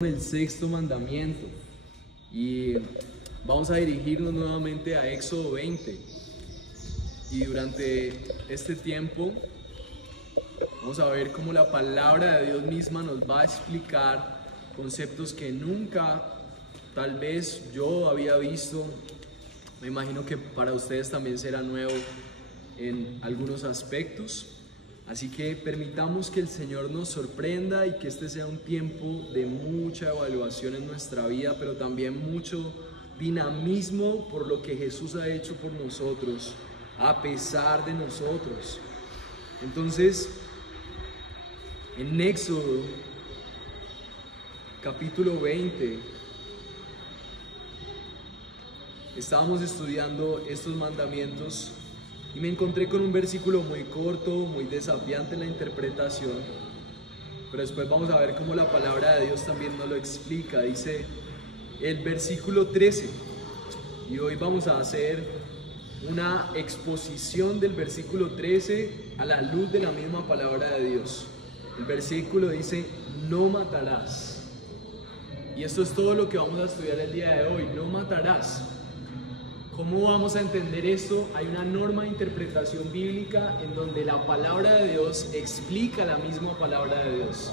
El sexto mandamiento y vamos a dirigirnos nuevamente a Éxodo 20 y durante este tiempo vamos a ver cómo la palabra de Dios misma nos va a explicar conceptos que nunca tal vez yo había visto. Me imagino que para ustedes también será nuevo en algunos aspectos. Así que permitamos que el Señor nos sorprenda y que este sea un tiempo de mucha evaluación en nuestra vida, pero también mucho dinamismo por lo que Jesús ha hecho por nosotros, a pesar de nosotros. Entonces, en Éxodo, capítulo 20, estábamos estudiando estos mandamientos y me encontré con un versículo muy corto, muy desafiante en la interpretación, pero después vamos a ver cómo la palabra de Dios también nos lo explica. Dice el versículo 13, y hoy vamos a hacer una exposición del versículo 13 a la luz de la misma palabra de Dios. El versículo dice: no matarás. Y esto es todo lo que vamos a estudiar el día de hoy: no matarás. ¿Cómo vamos a entender esto? Hay una norma de interpretación bíblica en donde la palabra de Dios explica la misma palabra de Dios.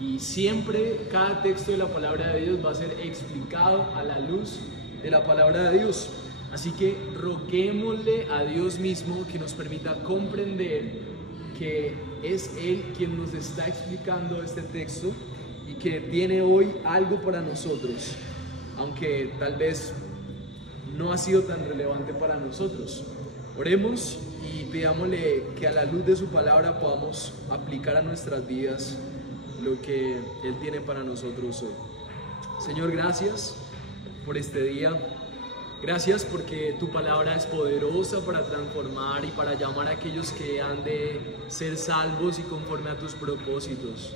Y siempre cada texto de la palabra de Dios va a ser explicado a la luz de la palabra de Dios. Así que roguémosle a Dios mismo que nos permita comprender que es Él quien nos está explicando este texto y que tiene hoy algo para nosotros, aunque tal vez no ha sido tan relevante para nosotros. Oremos y pidámosle que a la luz de su palabra podamos aplicar a nuestras vidas lo que Él tiene para nosotros hoy. Señor, gracias por este día. Gracias porque tu palabra es poderosa para transformar y para llamar a aquellos que han de ser salvos y conforme a tus propósitos.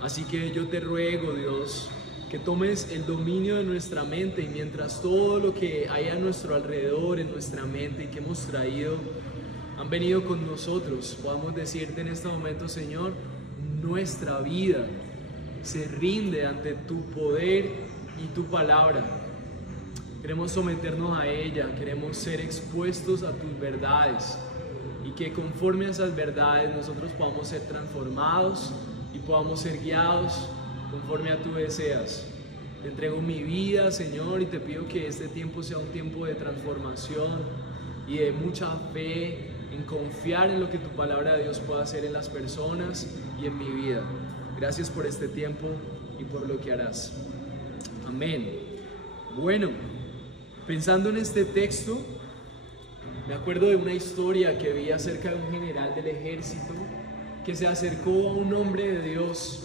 Así que yo te ruego, Dios, que tomes el dominio de nuestra mente, y mientras todo lo que hay a nuestro alrededor, en nuestra mente y que hemos traído, han venido con nosotros, podamos decirte en este momento: Señor, nuestra vida se rinde ante tu poder y tu palabra. Queremos someternos a ella, queremos ser expuestos a tus verdades, y que conforme a esas verdades nosotros podamos ser transformados y podamos ser guiados conforme a tú deseas. Te entrego mi vida, Señor, y te pido que este tiempo sea un tiempo de transformación y de mucha fe en confiar en lo que tu palabra de Dios pueda hacer en las personas y en mi vida. Gracias por este tiempo y por lo que harás. Amén. Bueno, pensando en este texto, me acuerdo de una historia que vi acerca de un general del ejército que se acercó a un hombre de Dios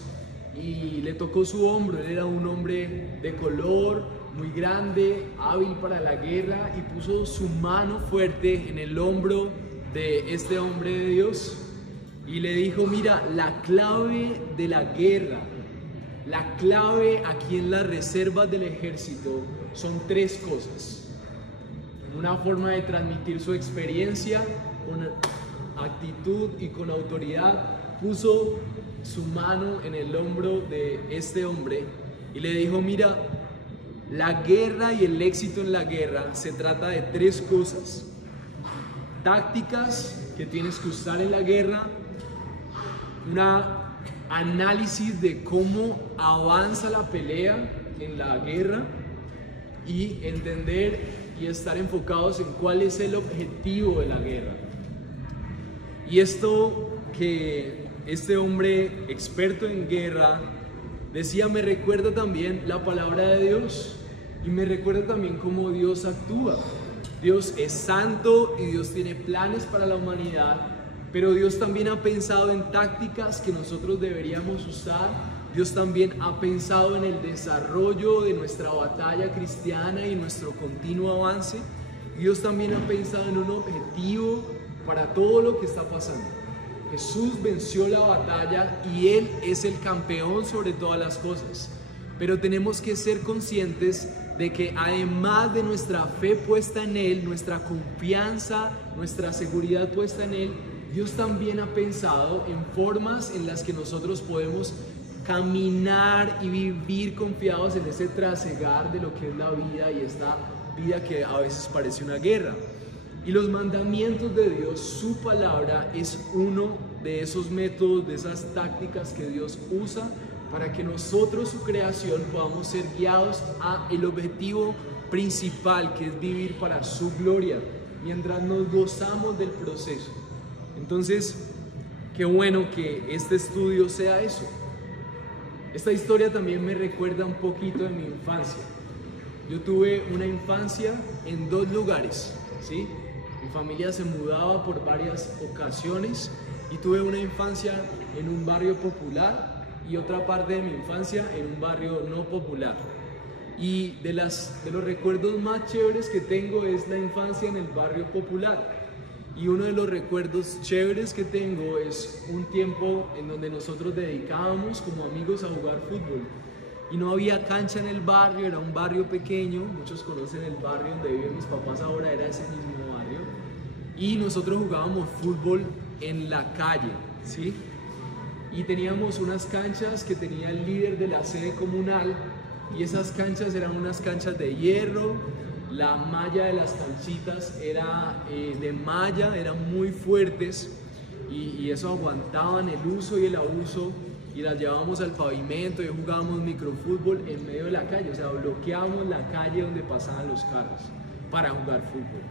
y le tocó su hombro. Él era un hombre de color, muy grande, hábil para la guerra, y puso su mano fuerte en el hombro de este hombre de Dios y le dijo: mira, la clave de la guerra, la clave aquí en las reservas del ejército son tres cosas. Una forma de transmitir su experiencia con actitud y con autoridad, puso su mano en el hombro de este hombre y le dijo: mira, la guerra y el éxito en la guerra se trata de tres cosas: tácticas que tienes que usar en la guerra, un análisis de cómo avanza la pelea en la guerra, y entender y estar enfocados en cuál es el objetivo de la guerra. Y esto que este hombre experto en guerra decía me recuerda también la palabra de Dios, y me recuerda también cómo Dios actúa. Dios es santo y Dios tiene planes para la humanidad, pero Dios también ha pensado en tácticas que nosotros deberíamos usar. Dios también ha pensado en el desarrollo de nuestra batalla cristiana y nuestro continuo avance. Dios también ha pensado en un objetivo para todo lo que está pasando. Jesús venció la batalla y Él es el campeón sobre todas las cosas. Pero tenemos que ser conscientes de que además de nuestra fe puesta en Él, nuestra confianza, nuestra seguridad puesta en Él, Dios también ha pensado en formas en las que nosotros podemos caminar y vivir confiados en ese trasegar de lo que es la vida y esta vida que a veces parece una guerra. Y los mandamientos de Dios, su palabra, es uno de esos métodos, de esas tácticas que Dios usa para que nosotros, su creación, podamos ser guiados a el objetivo principal, que es vivir para su gloria, mientras nos gozamos del proceso. Entonces, qué bueno que este estudio sea eso. Esta historia también me recuerda un poquito de mi infancia. Yo tuve una infancia en 2 lugares, ¿sí? Mi familia se mudaba por varias ocasiones y tuve una infancia en un barrio popular y otra parte de mi infancia en un barrio no popular. Y de los recuerdos más chéveres que tengo es la infancia en el barrio popular. Y uno de los recuerdos chéveres que tengo es un tiempo en donde nosotros dedicábamos como amigos a jugar fútbol. Y no había cancha en el barrio, era un barrio pequeño, muchos conocen el barrio donde viven mis papás ahora, era ese mismo barrio. Y nosotros jugábamos fútbol en la calle, ¿sí? Y teníamos unas canchas que tenía el líder de la sede comunal, y esas canchas eran unas canchas de hierro. La malla de las canchitas era de malla, eran muy fuertes y eso aguantaban el uso y el abuso, y las llevábamos al pavimento y jugábamos microfútbol en medio de la calle, o sea, bloqueábamos la calle donde pasaban los carros para jugar fútbol.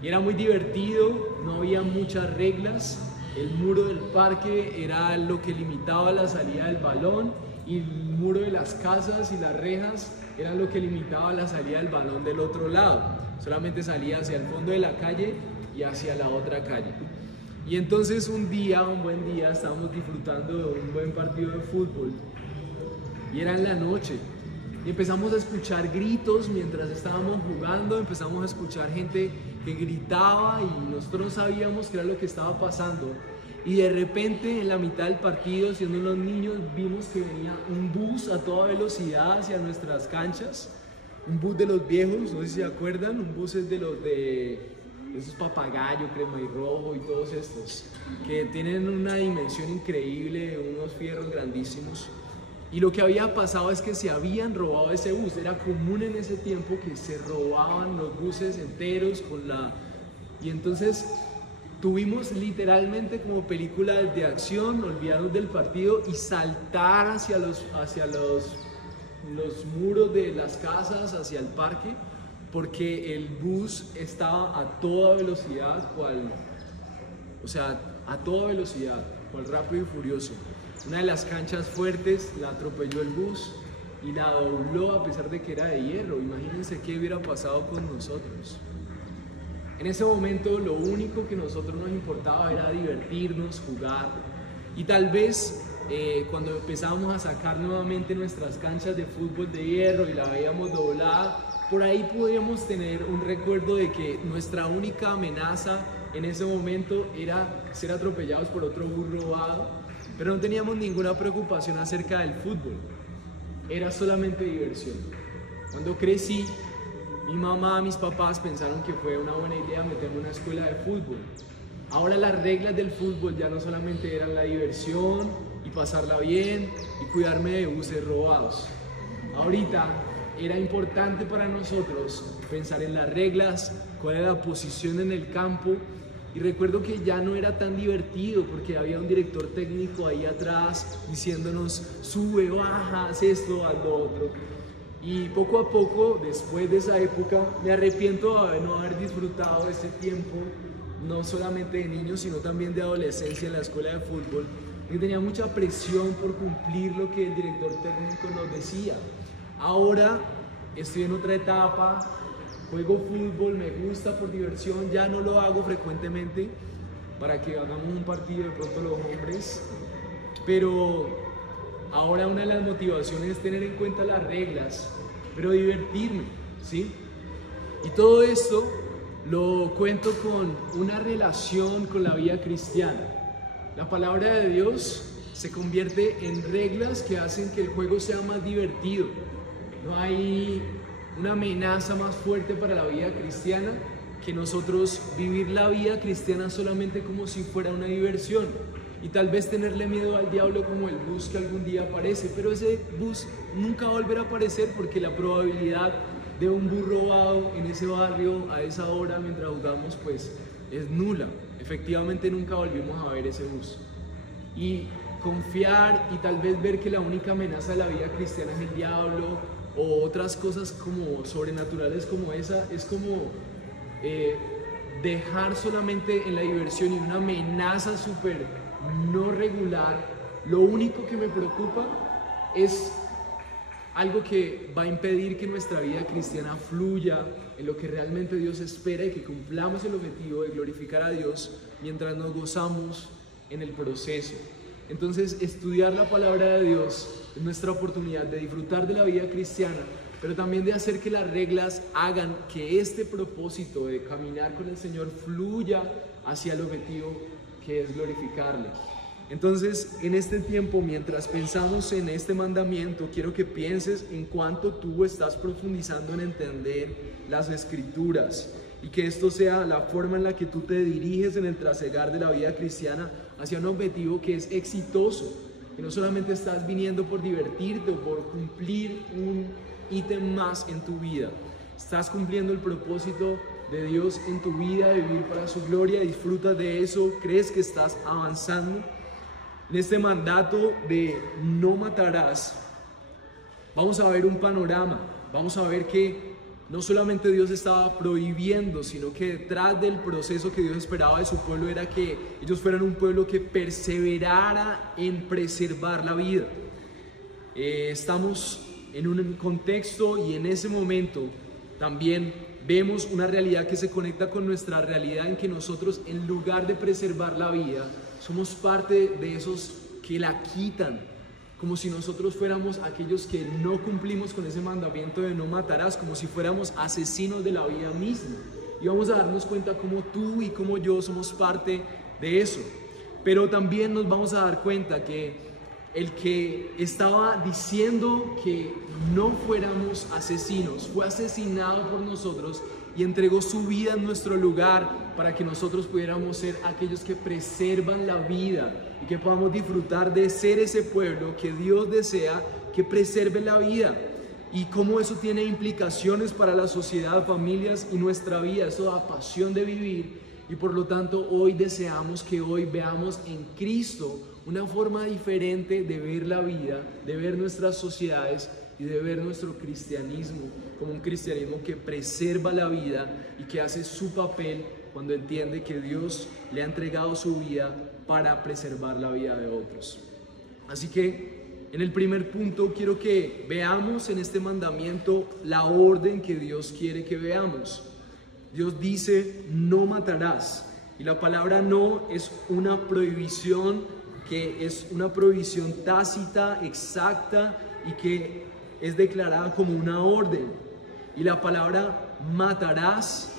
Y era muy divertido, no había muchas reglas, el muro del parque era lo que limitaba la salida del balón y el muro de las casas y las rejas era lo que limitaba la salida del balón del otro lado. Solamente salía hacia el fondo de la calle y hacia la otra calle. Y entonces un buen día, estábamos disfrutando de un buen partido de fútbol y era en la noche. Y empezamos a escuchar gritos mientras estábamos jugando, empezamos a escuchar gente que gritaba y nosotros no sabíamos qué era lo que estaba pasando. Y de repente, en la mitad del partido, siendo unos niños, vimos que venía un bus a toda velocidad hacia nuestras canchas. Un bus de los viejos, no sé si se acuerdan, un bus es de los de esos Papagayo, Crema y Rojo y todos estos, que tienen una dimensión increíble, unos fierros grandísimos. Y lo que había pasado es que se habían robado ese bus. Era común en ese tiempo que se robaban los buses enteros y entonces tuvimos literalmente como películas de acción, olvidarnos del partido y saltar hacia los muros de las casas, hacia el parque, porque el bus estaba a toda velocidad, a toda velocidad, cual Rápido y Furioso. Una de las canchas fuertes la atropelló el bus y la dobló a pesar de que era de hierro. Imagínense qué hubiera pasado con nosotros. En ese momento lo único que a nosotros nos importaba era divertirnos, jugar, y tal vez cuando empezábamos a sacar nuevamente nuestras canchas de fútbol de hierro y la veíamos doblada, por ahí podíamos tener un recuerdo de que nuestra única amenaza en ese momento era ser atropellados por otro bus robado, pero no teníamos ninguna preocupación acerca del fútbol, era solamente diversión. Cuando crecí, mi mamá, mis papás pensaron que fue una buena idea meterme en una escuela de fútbol. Ahora las reglas del fútbol ya no solamente eran la diversión y pasarla bien y cuidarme de buses robados. Ahorita era importante para nosotros pensar en las reglas, cuál era la posición en el campo, y recuerdo que ya no era tan divertido porque había un director técnico ahí atrás diciéndonos sube, baja, haz esto, haz lo otro. Y poco a poco, después de esa época, me arrepiento de no haber disfrutado de ese tiempo, no solamente de niños, sino también de adolescencia en la escuela de fútbol. Y tenía mucha presión por cumplir lo que el director técnico nos decía. Ahora estoy en otra etapa, juego fútbol, me gusta por diversión, ya no lo hago frecuentemente para que hagamos un partido de pronto los hombres, pero ahora una de las motivaciones es tener en cuenta las reglas, pero divertirme, ¿sí? Y todo esto lo cuento con una relación con la vida cristiana. La palabra de Dios se convierte en reglas que hacen que el juego sea más divertido. No hay una amenaza más fuerte para la vida cristiana que nosotros vivir la vida cristiana solamente como si fuera una diversión. y tal vez tenerle miedo al diablo como el bus que algún día aparece, pero ese bus nunca va a volver a aparecer porque la probabilidad de un bus robado en ese barrio a esa hora mientras jugamos pues es nula. Efectivamente nunca volvimos a ver ese bus. Y confiar y tal vez ver que la única amenaza de la vida cristiana es el diablo o otras cosas como sobrenaturales como esa, es como dejar solamente en la diversión y una amenaza súper no regular. Lo único que me preocupa es algo que va a impedir que nuestra vida cristiana fluya en lo que realmente Dios espera y que cumplamos el objetivo de glorificar a Dios mientras nos gozamos en el proceso. Entonces, estudiar la palabra de Dios es nuestra oportunidad de disfrutar de la vida cristiana, pero también de hacer que las reglas hagan que este propósito de caminar con el Señor fluya hacia el objetivo que es glorificarle. Entonces, en este tiempo, mientras pensamos en este mandamiento, quiero que pienses en cuánto tú estás profundizando en entender las Escrituras y que esto sea la forma en la que tú te diriges en el trasegar de la vida cristiana hacia un objetivo que es exitoso, que no solamente estás viniendo por divertirte o por cumplir un ítem más en tu vida, estás cumpliendo el propósito de Dios en tu vida, de vivir para su gloria, disfrutas de eso, crees que estás avanzando. En este mandato de no matarás, vamos a ver un panorama, vamos a ver que no solamente Dios estaba prohibiendo, sino que detrás del proceso que Dios esperaba de su pueblo era que ellos fueran un pueblo que perseverara en preservar la vida. Estamos en un contexto y en ese momento también vemos una realidad que se conecta con nuestra realidad en que nosotros, en lugar de preservar la vida, somos parte de esos que la quitan, como si nosotros fuéramos aquellos que no cumplimos con ese mandamiento de no matarás, como si fuéramos asesinos de la vida misma. Y vamos a darnos cuenta cómo tú y cómo yo somos parte de eso. Pero también nos vamos a dar cuenta que el que estaba diciendo que no fuéramos asesinos fue asesinado por nosotros y entregó su vida en nuestro lugar para que nosotros pudiéramos ser aquellos que preservan la vida y que podamos disfrutar de ser ese pueblo que Dios desea que preserve la vida. Y cómo eso tiene implicaciones para la sociedad, familias y nuestra vida. Eso da pasión de vivir y por lo tanto hoy deseamos que hoy veamos en Cristo una forma diferente de ver la vida, de ver nuestras sociedades y de ver nuestro cristianismo como un cristianismo que preserva la vida y que hace su papel cuando entiende que Dios le ha entregado su vida para preservar la vida de otros. Así que en el primer punto quiero que veamos en este mandamiento la orden que Dios quiere que veamos. Dios dice no matarás y la palabra no es una prohibición que es una prohibición tácita, exacta y que es declarada como una orden. Y la palabra matarás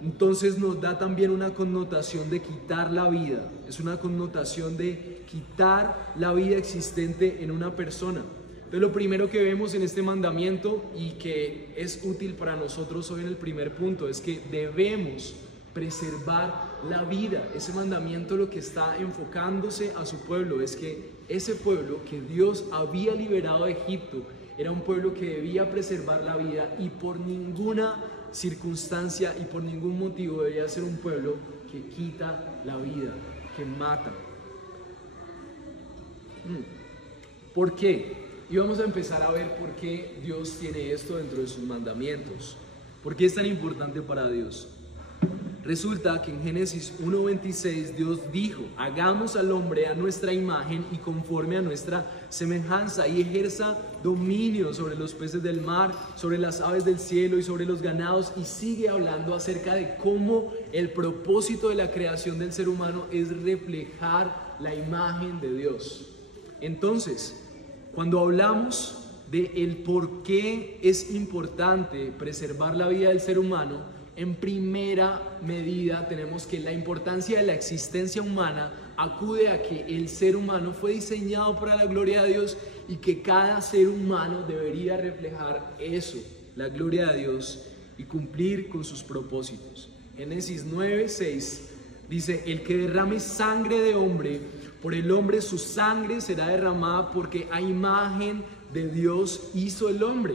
entonces nos da también una connotación de quitar la vida, es una connotación de quitar la vida existente en una persona. Entonces lo primero que vemos en este mandamiento y que es útil para nosotros hoy en el primer punto es que debemos preservar la vida. Ese mandamiento lo que está enfocándose a su pueblo es que ese pueblo que Dios había liberado de Egipto era un pueblo que debía preservar la vida y por ninguna circunstancia y por ningún motivo debía ser un pueblo que quita la vida, que mata. ¿Por qué? Y vamos a empezar a ver por qué Dios tiene esto dentro de sus mandamientos. ¿Por qué es tan importante para Dios? Resulta que en Génesis 1:26 Dios dijo: hagamos al hombre a nuestra imagen y conforme a nuestra semejanza y ejerza dominio sobre los peces del mar, sobre las aves del cielo y sobre los ganados, y sigue hablando acerca de cómo el propósito de la creación del ser humano es reflejar la imagen de Dios. Entonces, cuando hablamos de el por qué es importante preservar la vida del ser humano, en primera medida tenemos que la importancia de la existencia humana acude a que el ser humano fue diseñado para la gloria de Dios y que cada ser humano debería reflejar eso, la gloria de Dios, y cumplir con sus propósitos. Génesis 9:6 dice: el que derrame sangre de hombre, Por el hombre su sangre será derramada, porque a imagen de Dios hizo el hombre.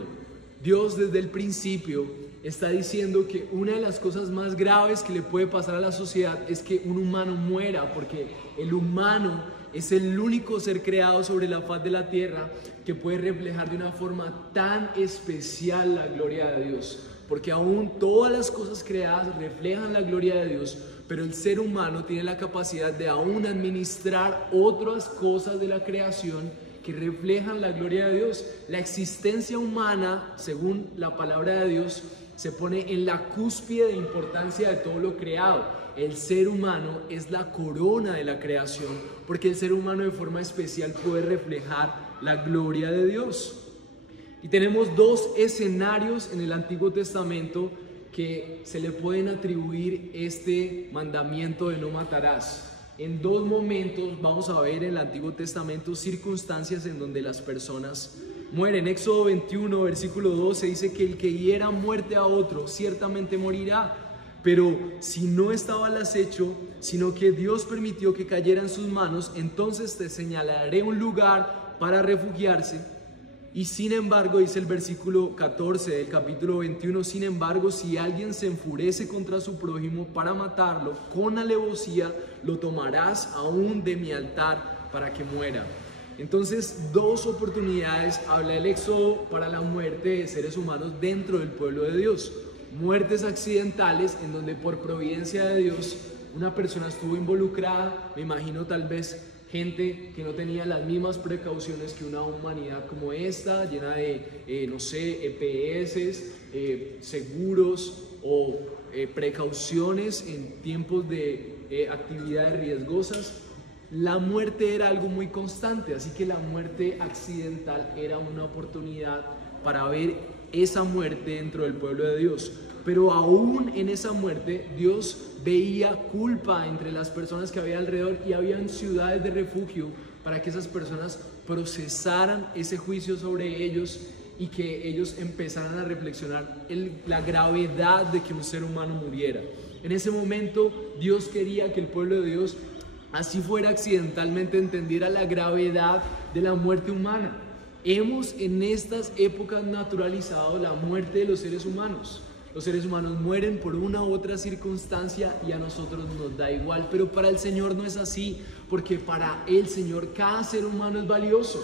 Dios desde el principio está diciendo que una de las cosas más graves que le puede pasar a la sociedad es que un humano muera, porque el humano es el único ser creado sobre la faz de la tierra que puede reflejar de una forma tan especial la gloria de Dios. Porque aún todas las cosas creadas reflejan la gloria de Dios, pero el ser humano tiene la capacidad de aún administrar otras cosas de la creación que reflejan la gloria de Dios. La existencia humana, según la palabra de Dios, se pone en la cúspide de importancia de todo lo creado. El ser humano es la corona de la creación, porque el ser humano de forma especial puede reflejar la gloria de Dios. Y tenemos dos escenarios en el Antiguo Testamento que se le pueden atribuir este mandamiento de no matarás. En dos momentos vamos a ver en el Antiguo Testamento circunstancias en donde las personas mueren. Éxodo 21, versículo 12 dice que el que hiera muerte a otro ciertamente morirá. Pero si no estaba al acecho, sino que Dios permitió que cayera en sus manos, entonces te señalaré un lugar para refugiarse. Y sin embargo, dice el versículo 14 del capítulo 21, sin embargo, si alguien se enfurece contra su prójimo para matarlo, con alevosía lo tomarás aún de mi altar para que muera. Entonces, dos oportunidades habla el Éxodo para la muerte de seres humanos dentro del pueblo de Dios. Muertes accidentales en donde por providencia de Dios una persona estuvo involucrada, me imagino tal vez gente que no tenía las mismas precauciones que una humanidad como esta, llena de, EPS, seguros o precauciones en tiempos de actividades riesgosas. La muerte era algo muy constante, así que la muerte accidental era una oportunidad para ver esa muerte dentro del pueblo de Dios. Pero aún en esa muerte, Dios veía culpa entre las personas que había alrededor y habían ciudades de refugio para que esas personas procesaran ese juicio sobre ellos y que ellos empezaran a reflexionar la gravedad de que un ser humano muriera. En ese momento, Dios quería que el pueblo de Dios, así fuera accidentalmente, entendiera la gravedad de la muerte humana. Hemos en estas épocas naturalizado la muerte de los seres humanos. Los seres humanos mueren por una u otra circunstancia y a nosotros nos da igual, pero para el Señor no es así, porque para el Señor cada ser humano es valioso,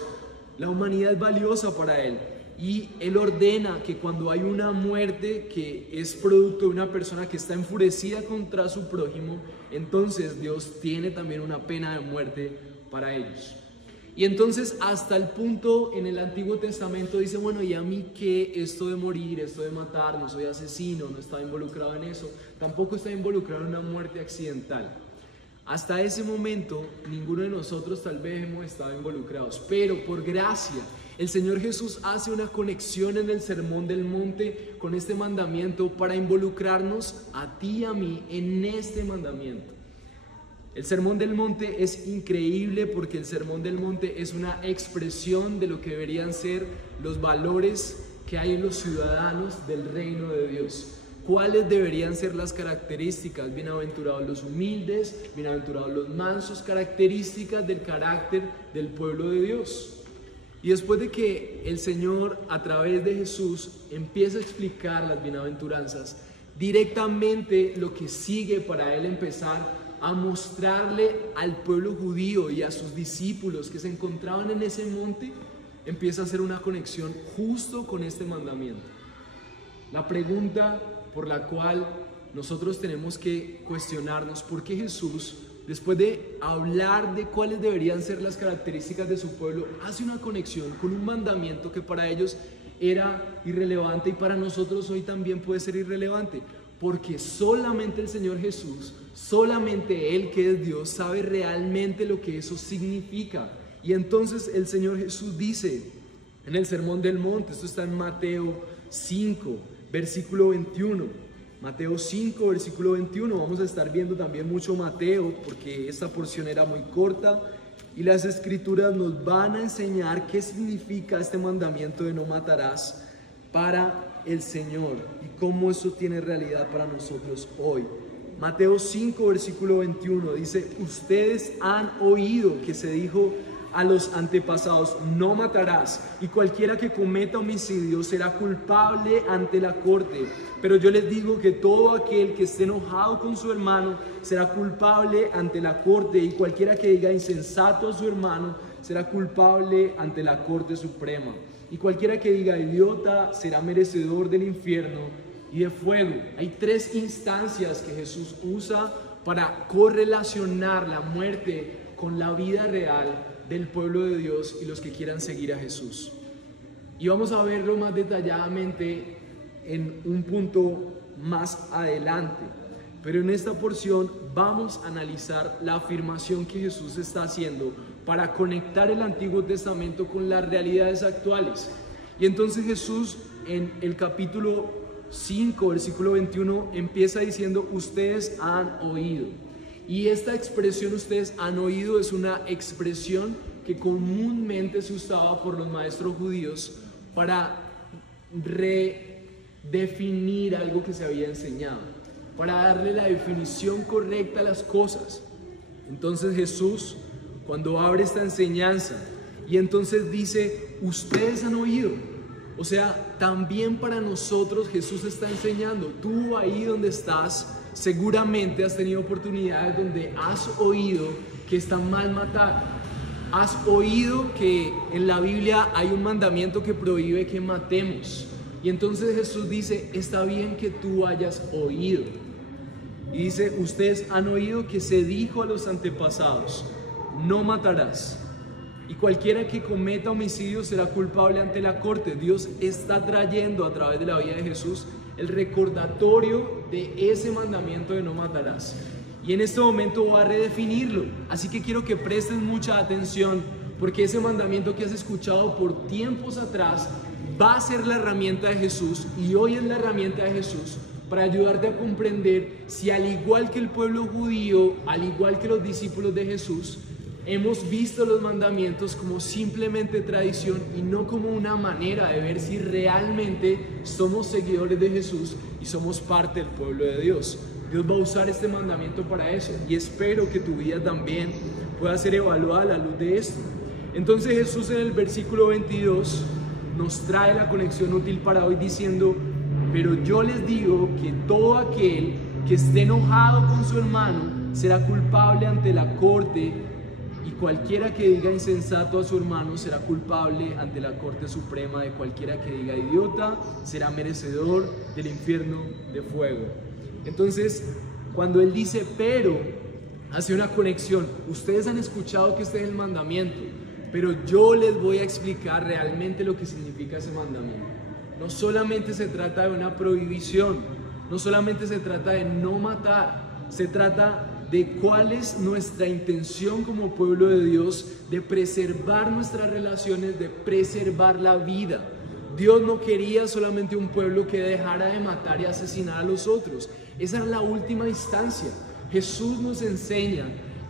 la humanidad es valiosa para Él, y Él ordena que cuando hay una muerte que es producto de una persona que está enfurecida contra su prójimo, entonces Dios tiene también una pena de muerte para ellos. Y entonces hasta el punto en el Antiguo Testamento dice, bueno, ¿y a mí qué? Esto de morir, esto de matar, no soy asesino, no estaba involucrado en eso, tampoco estaba involucrado en una muerte accidental. Hasta ese momento ninguno de nosotros tal vez hemos estado involucrados, pero por gracia el Señor Jesús hace una conexión en el Sermón del Monte con este mandamiento para involucrarnos a ti y a mí en este mandamiento. El Sermón del Monte es increíble porque el Sermón del Monte es una expresión de lo que deberían ser los valores que hay en los ciudadanos del reino de Dios. ¿Cuáles deberían ser las características? Bienaventurados los humildes, bienaventurados los mansos, características del carácter del pueblo de Dios. Y después de que el Señor a través de Jesús empieza a explicar las bienaventuranzas, directamente lo que sigue para Él empezar a mostrarle al pueblo judío y a sus discípulos que se encontraban en ese monte, empieza a hacer una conexión justo con este mandamiento. La pregunta por la cual nosotros tenemos que cuestionarnos, ¿por qué Jesús, después de hablar de cuáles deberían ser las características de su pueblo, hace una conexión con un mandamiento que para ellos era irrelevante y para nosotros hoy también puede ser irrelevante? Porque solamente el Señor Jesús, solamente Él que es Dios, sabe realmente lo que eso significa. Y entonces el Señor Jesús dice en el Sermón del Monte, esto está en Mateo 5, versículo 21. Mateo 5, versículo 21. Vamos a estar viendo también mucho Mateo porque esta porción era muy corta y las Escrituras nos van a enseñar qué significa este mandamiento de no matarás para el Señor y cómo eso tiene realidad para nosotros hoy. Mateo 5, versículo 21, dice: ustedes han oído que se dijo a los antepasados, no matarás, y cualquiera que cometa homicidio será culpable ante la corte. Pero yo les digo que todo aquel que esté enojado con su hermano será culpable ante la corte, y cualquiera que diga insensato a su hermano será culpable ante la corte suprema. Y cualquiera que diga idiota será merecedor del infierno y de fuego. Hay 3 instancias que Jesús usa para correlacionar la muerte con la vida real del pueblo de Dios y los que quieran seguir a Jesús. Y vamos a verlo más detalladamente en un punto más adelante. Pero en esta porción vamos a analizar la afirmación que Jesús está haciendo para conectar el Antiguo Testamento con las realidades actuales. Y entonces Jesús en el capítulo 5, versículo 21, empieza diciendo: ustedes han oído. Y esta expresión ustedes han oído es una expresión que comúnmente se usaba por los maestros judíos para redefinir algo que se había enseñado, para darle la definición correcta a las cosas. Entonces Jesús, cuando abre esta enseñanza y entonces dice: ustedes han oído, o sea, también para nosotros Jesús está enseñando. Tú ahí donde estás, seguramente has tenido oportunidades donde has oído que está mal matar. Has oído que en la Biblia hay un mandamiento que prohíbe que matemos. Y entonces Jesús dice: está bien que tú hayas oído. Y dice: ustedes han oído que se dijo a los antepasados, no matarás. Y cualquiera que cometa homicidio será culpable ante la corte. Dios está trayendo a través de la vida de Jesús el recordatorio de ese mandamiento de no matarás. Y en este momento va a redefinirlo. Así que quiero que prestes mucha atención, porque ese mandamiento que has escuchado por tiempos atrás va a ser la herramienta de Jesús, y hoy es la herramienta de Jesús para ayudarte a comprender si, al igual que el pueblo judío, al igual que los discípulos de Jesús, hemos visto los mandamientos como simplemente tradición y no como una manera de ver si realmente somos seguidores de Jesús y somos parte del pueblo de Dios. Dios va a usar este mandamiento para eso, y espero que tu vida también pueda ser evaluada a la luz de esto. Entonces Jesús en el versículo 22 nos trae la conexión útil para hoy diciendo: pero yo les digo que todo aquel que esté enojado con su hermano será culpable ante la corte, y cualquiera que diga insensato a su hermano será culpable ante la corte suprema. De cualquiera que diga idiota será merecedor del infierno de fuego. Entonces, cuando él dice pero, hace una conexión. Ustedes han escuchado que este es el mandamiento, pero yo les voy a explicar realmente lo que significa ese mandamiento. No solamente se trata de una prohibición, no solamente se trata de no matar, se trata de cuál es nuestra intención como pueblo de Dios, de preservar nuestras relaciones, de preservar la vida. Dios no quería solamente un pueblo que dejara de matar y asesinar a los otros. Esa era la última instancia. Jesús nos enseña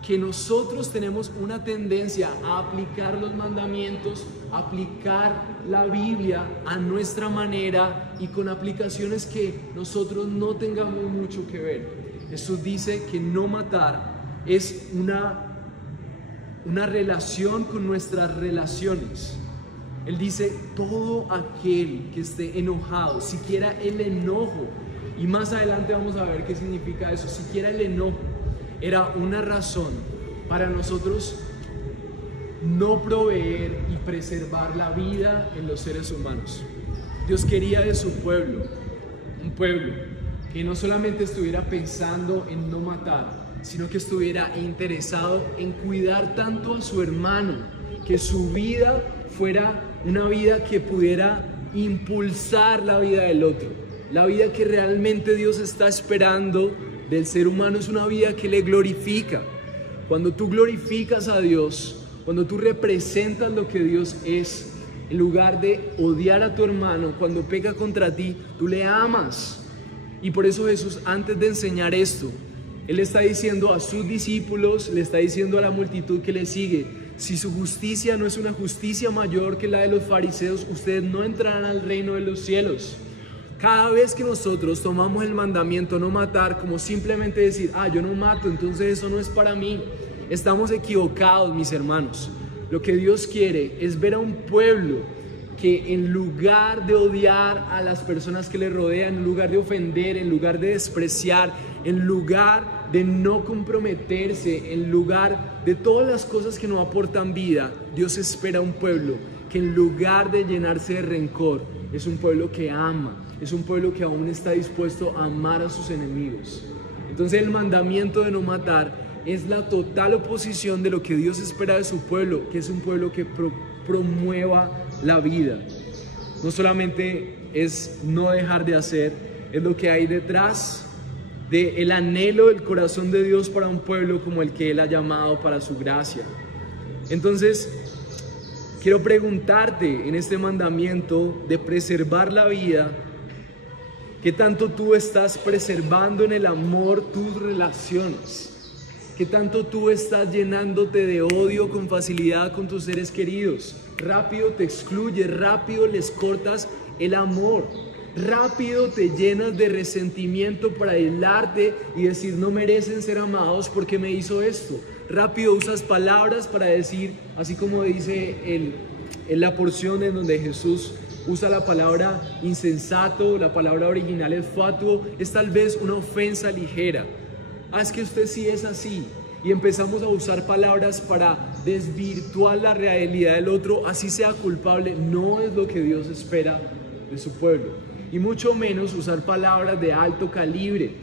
que nosotros tenemos una tendencia a aplicar los mandamientos, a aplicar la Biblia a nuestra manera y con aplicaciones que nosotros no tengamos mucho que ver. Jesús dice que no matar es una relación con nuestras relaciones. Él dice: todo aquel que esté enojado, siquiera el enojo, y más adelante vamos a ver qué significa eso, siquiera el enojo era una razón para nosotros no proveer y preservar la vida en los seres humanos. Dios quería de su pueblo, un pueblo que no solamente estuviera pensando en no matar, sino que estuviera interesado en cuidar tanto a su hermano, que su vida fuera una vida que pudiera impulsar la vida del otro. La vida que realmente Dios está esperando del ser humano es una vida que le glorifica. Cuando tú glorificas a Dios, cuando tú representas lo que Dios es, en lugar de odiar a tu hermano, cuando peca contra ti, tú le amas. Y por eso Jesús, antes de enseñar esto, Él está diciendo a sus discípulos, le está diciendo a la multitud que le sigue: si su justicia no es una justicia mayor que la de los fariseos, ustedes no entrarán al reino de los cielos. Cada vez que nosotros tomamos el mandamiento no matar como simplemente decir, yo no mato, entonces eso no es para mí, estamos equivocados, mis hermanos. Lo que Dios quiere es ver a un pueblo que en lugar de odiar a las personas que le rodean, en lugar de ofender, en lugar de despreciar, en lugar de no comprometerse, en lugar de todas las cosas que no aportan vida, Dios espera un pueblo que en lugar de llenarse de rencor, es un pueblo que ama, es un pueblo que aún está dispuesto a amar a sus enemigos. Entonces el mandamiento de no matar es la total oposición de lo que Dios espera de su pueblo, que es un pueblo que promueva la vida. No solamente es no dejar de hacer, es lo que hay detrás del anhelo del corazón de Dios para un pueblo como el que Él ha llamado para su gracia. Entonces, quiero preguntarte en este mandamiento de preservar la vida, ¿qué tanto tú estás preservando en el amor tus relaciones? ¿Qué tanto tú estás llenándote de odio con facilidad con tus seres queridos? Rápido te excluyes, rápido les cortas el amor, rápido te llenas de resentimiento para aislarte y decir no merecen ser amados porque me hizo esto. Rápido usas palabras para decir, así como dice en la porción en donde Jesús usa la palabra insensato, la palabra original es fatuo, es tal vez una ofensa ligera. Es que usted sí es así, y empezamos a usar palabras para desvirtuar la realidad del otro, así sea culpable. No es lo que Dios espera de su pueblo, y mucho menos usar palabras de alto calibre.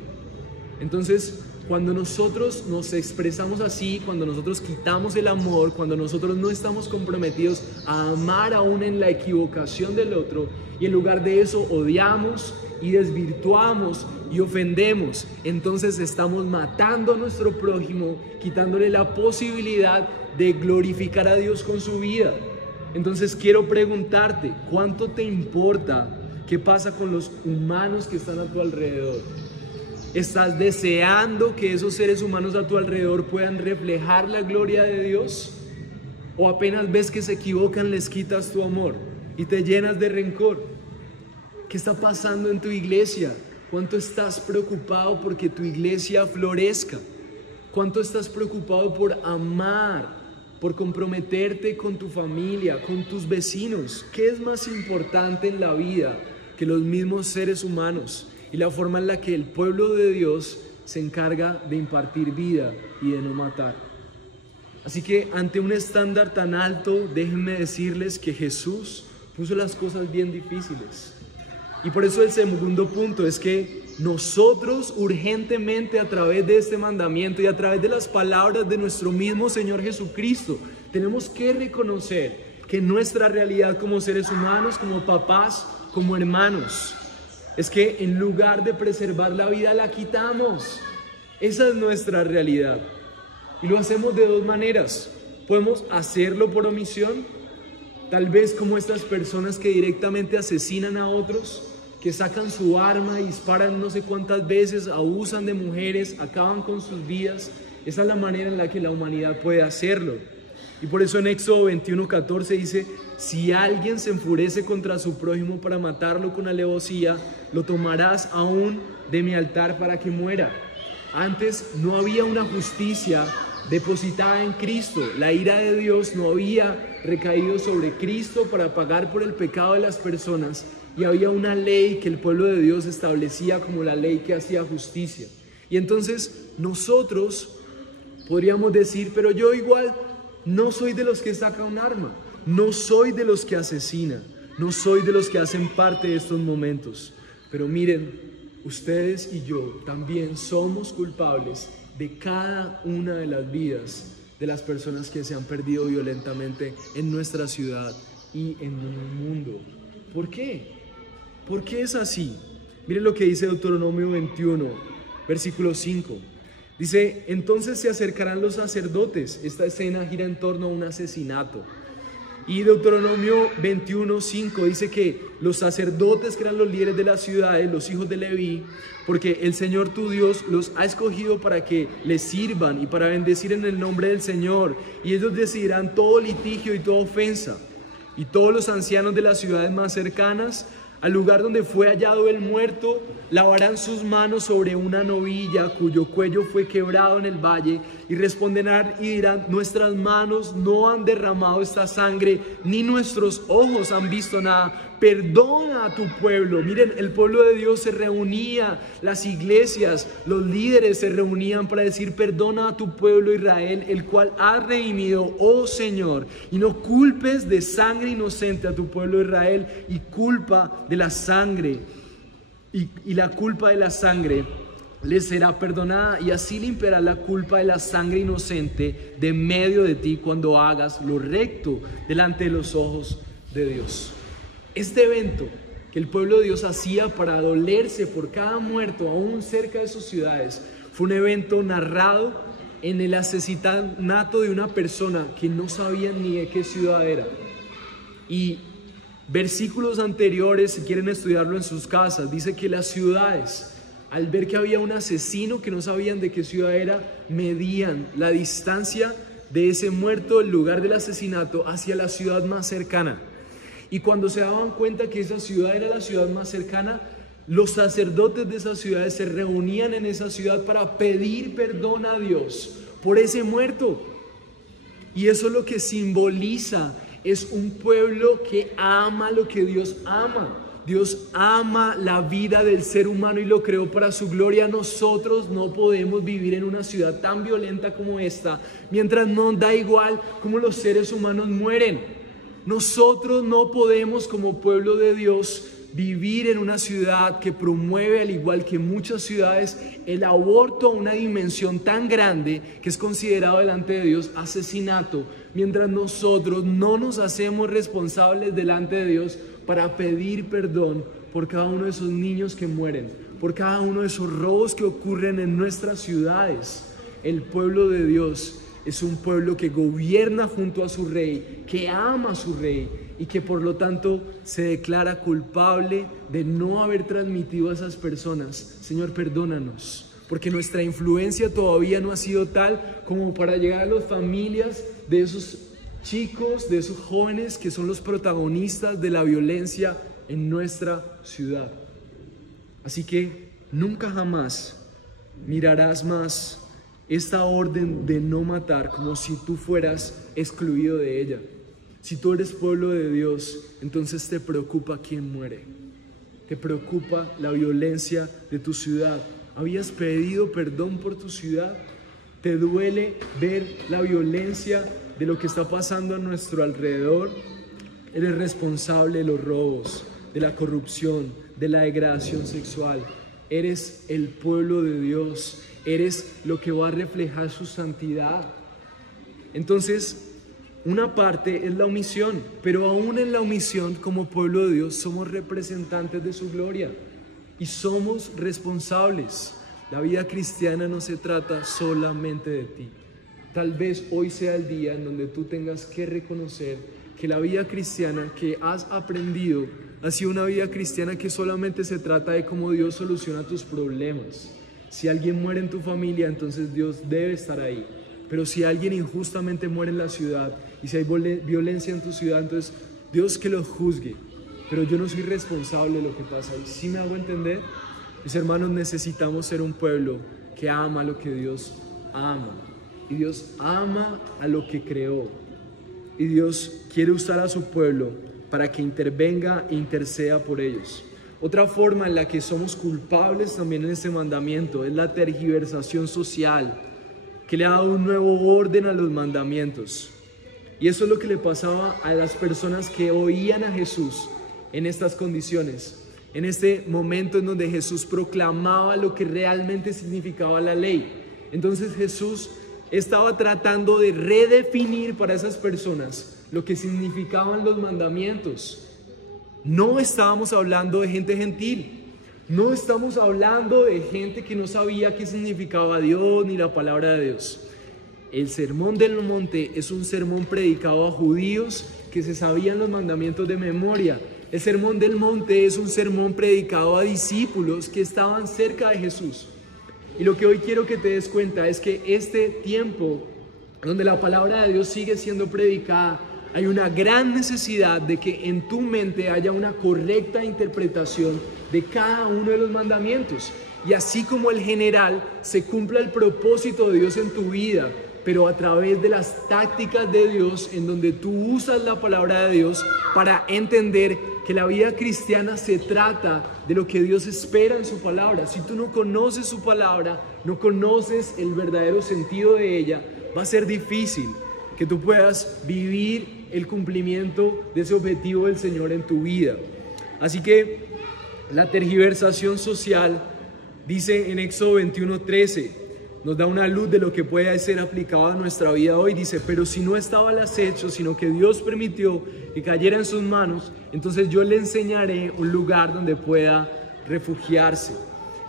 Entonces, cuando nosotros nos expresamos así, cuando nosotros quitamos el amor, cuando nosotros no estamos comprometidos a amar aún en la equivocación del otro, y en lugar de eso odiamos y desvirtuamos y ofendemos, entonces estamos matando a nuestro prójimo, quitándole la posibilidad de glorificar a Dios con su vida. Entonces quiero preguntarte, ¿cuánto te importa qué pasa con los humanos que están a tu alrededor? ¿Estás deseando que esos seres humanos a tu alrededor puedan reflejar la gloria de Dios? ¿O apenas ves que se equivocan les quitas tu amor y te llenas de rencor? ¿Qué está pasando en tu iglesia? ¿Cuánto estás preocupado porque tu iglesia florezca? ¿Cuánto estás preocupado por amar, por comprometerte con tu familia, con tus vecinos? ¿Qué es más importante en la vida que los mismos seres humanos y la forma en la que el pueblo de Dios se encarga de impartir vida y de no matar? Así que ante un estándar tan alto, déjenme decirles que Jesús puso las cosas bien difíciles. Y por eso el segundo punto es que nosotros urgentemente a través de este mandamiento y a través de las palabras de nuestro mismo Señor Jesucristo, tenemos que reconocer que nuestra realidad como seres humanos, como papás, como hermanos, es que en lugar de preservar la vida la quitamos. Esa es nuestra realidad. Y lo hacemos de dos maneras. Podemos hacerlo por omisión, tal vez como estas personas que directamente asesinan a otros, que sacan su arma y disparan no sé cuántas veces, abusan de mujeres, acaban con sus vidas. Esa es la manera en la que la humanidad puede hacerlo. Y por eso en Éxodo 21:14 dice, si alguien se enfurece contra su prójimo para matarlo con alevosía, lo tomarás aún de mi altar para que muera. Antes no había una justicia depositada en Cristo. La ira de Dios no había recaído sobre Cristo para pagar por el pecado de las personas, y había una ley que el pueblo de Dios establecía como la ley que hacía justicia. Y entonces nosotros podríamos decir, pero yo igual no soy de los que sacan un arma, no soy de los que asesinan, no soy de los que hacen parte de estos momentos. Pero miren, ustedes y yo también somos culpables de cada una de las vidas de las personas que se han perdido violentamente en nuestra ciudad y en el mundo. ¿Por qué? ¿Por qué es así? Miren lo que dice Deuteronomio 21, versículo 5. Dice, entonces se acercarán los sacerdotes. Esta escena gira en torno a un asesinato. Y Deuteronomio 21:5 dice que los sacerdotes, que eran los líderes de las ciudades, los hijos de Leví, porque el Señor tu Dios los ha escogido para que les sirvan y para bendecir en el nombre del Señor, y ellos decidirán todo litigio y toda ofensa. Y todos los ancianos de las ciudades más cercanas Al lugar donde fue hallado el muerto, lavarán sus manos sobre una novilla cuyo cuello fue quebrado en el valle, y responderán y dirán: nuestras manos no han derramado esta sangre, ni nuestros ojos han visto nada. Perdona a tu pueblo. Miren, el pueblo de Dios se reunía, las iglesias, los líderes se reunían para decir: perdona a tu pueblo Israel, el cual has redimido, oh Señor, y no culpes de sangre inocente a tu pueblo Israel, y culpa de la sangre, y la culpa de la sangre les será perdonada, y así limpiará la culpa de la sangre inocente de medio de ti cuando hagas lo recto delante de los ojos de Dios. Este evento que el pueblo de Dios hacía para dolerse por cada muerto aún cerca de sus ciudades fue un evento narrado en el asesinato de una persona que no sabían ni de qué ciudad era. Y versículos anteriores, si quieren estudiarlo en sus casas, dice que las ciudades, al ver que había un asesino que no sabían de qué ciudad era, medían la distancia de ese muerto, el lugar del asesinato, hacia la ciudad más cercana. Y cuando se daban cuenta que esa ciudad era la ciudad más cercana, los sacerdotes de esas ciudades se reunían en esa ciudad para pedir perdón a Dios por ese muerto. Y eso es lo que simboliza, es un pueblo que ama lo que Dios ama. Dios ama la vida del ser humano y lo creó para su gloria. Nosotros no podemos vivir en una ciudad tan violenta como esta, mientras nos da igual cómo los seres humanos mueren. Nosotros no podemos, como pueblo de Dios, vivir en una ciudad que promueve, al igual que muchas ciudades, el aborto a una dimensión tan grande que es considerado delante de Dios asesinato, mientras nosotros no nos hacemos responsables delante de Dios para pedir perdón por cada uno de esos niños que mueren, por cada uno de esos robos que ocurren en nuestras ciudades. El pueblo de Dios es un pueblo que gobierna junto a su rey, que ama a su rey y que por lo tanto se declara culpable de no haber transmitido a esas personas. Señor, perdónanos, porque nuestra influencia todavía no ha sido tal como para llegar a las familias de esos chicos, de esos jóvenes que son los protagonistas de la violencia en nuestra ciudad. Así que nunca jamás mirarás más esta orden de no matar como si tú fueras excluido de ella. Si tú eres pueblo de Dios, entonces te preocupa quién muere, te preocupa la violencia de tu ciudad. ¿Habías pedido perdón por tu ciudad? ¿Te duele ver la violencia de lo que está pasando a nuestro alrededor? Eres responsable de los robos, de la corrupción, de la degradación sexual. Eres el pueblo de Dios. Eres lo que va a reflejar su santidad. Entonces, una parte es la omisión, pero aún en la omisión, como pueblo de Dios, somos representantes de su gloria y somos responsables. La vida cristiana no se trata solamente de ti. Tal vez hoy sea el día en donde tú tengas que reconocer que la vida cristiana que has aprendido ha sido una vida cristiana que solamente se trata de cómo Dios soluciona tus problemas. Si alguien muere en tu familia, entonces Dios debe estar ahí. Pero si alguien injustamente muere en la ciudad y si hay violencia en tu ciudad, entonces Dios que los juzgue. Pero yo no soy responsable de lo que pasa ahí. ¿Sí me hago entender? Mis hermanos, necesitamos ser un pueblo que ama lo que Dios ama. Y Dios ama a lo que creó. Y Dios quiere usar a su pueblo para que intervenga e interceda por ellos. Otra forma en la que somos culpables también en este mandamiento es la tergiversación social, que le ha dado un nuevo orden a los mandamientos. Y eso es lo que le pasaba a las personas que oían a Jesús en estas condiciones, en este momento en donde Jesús proclamaba lo que realmente significaba la ley. Entonces Jesús estaba tratando de redefinir para esas personas lo que significaban los mandamientos. No estábamos hablando de gente gentil, no estamos hablando de gente que no sabía qué significaba Dios ni la palabra de Dios. El sermón del monte es un sermón predicado a judíos que se sabían los mandamientos de memoria. El sermón del monte es un sermón predicado a discípulos que estaban cerca de Jesús. Y lo que hoy quiero que te des cuenta es que este tiempo donde la palabra de Dios sigue siendo predicada hay una gran necesidad de que en tu mente haya una correcta interpretación de cada uno de los mandamientos. Y así como el general se cumpla el propósito de Dios en tu vida, pero a través de las tácticas de Dios, en donde tú usas la palabra de Dios para entender que la vida cristiana se trata de lo que Dios espera en su palabra. Si tú no conoces su palabra, no conoces el verdadero sentido de ella, va a ser difícil que tú puedas vivir el cumplimiento de ese objetivo del Señor en tu vida. Así que la tergiversación social, dice en Éxodo 21:13, nos da una luz de lo que puede ser aplicado a nuestra vida hoy. Dice, pero si no estaba al acecho, sino que Dios permitió que cayera en sus manos, entonces yo le enseñaré un lugar donde pueda refugiarse.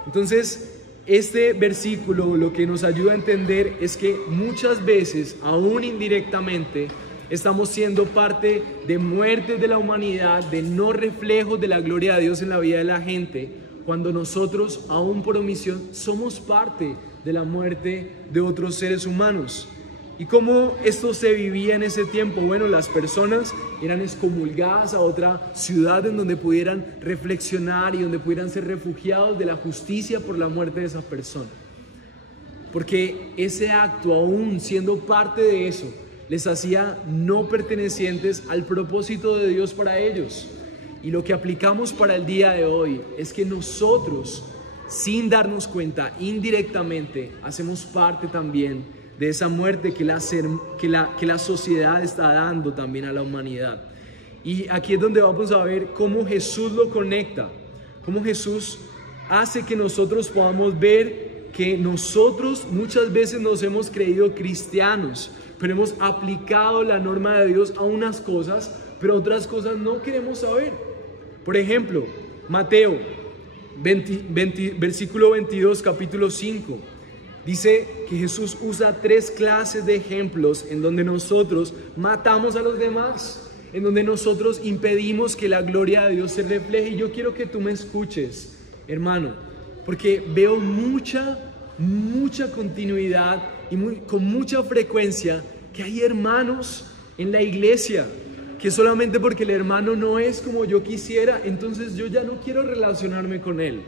Entonces, este versículo lo que nos ayuda a entender es que muchas veces, aún indirectamente, estamos siendo parte de muertes de la humanidad, de no reflejos de la gloria de Dios en la vida de la gente, cuando nosotros, aún por omisión, somos parte de la muerte de otros seres humanos. ¿Y cómo esto se vivía en ese tiempo? Bueno, las personas eran excomulgadas a otra ciudad en donde pudieran reflexionar y donde pudieran ser refugiados de la justicia por la muerte de esa persona. Porque ese acto, aún siendo parte de eso, les hacía no pertenecientes al propósito de Dios para ellos. Y lo que aplicamos para el día de hoy es que nosotros, sin darnos cuenta, indirectamente, hacemos parte también de esa muerte que la sociedad está dando también a la humanidad. Y aquí es donde vamos a ver cómo Jesús lo conecta, cómo Jesús hace que nosotros podamos ver que nosotros muchas veces nos hemos creído cristianos, pero hemos aplicado la norma de Dios a unas cosas, pero otras cosas no queremos saber. Por ejemplo, Mateo versículo 22, capítulo 5, dice que Jesús usa 3 clases de ejemplos en donde nosotros matamos a los demás, en donde nosotros impedimos que la gloria de Dios se refleje. Y yo quiero que tú me escuches, hermano, porque veo mucha continuidad y con mucha frecuencia que hay hermanos en la iglesia que solamente porque el hermano no es como yo quisiera, entonces yo ya no quiero relacionarme con él.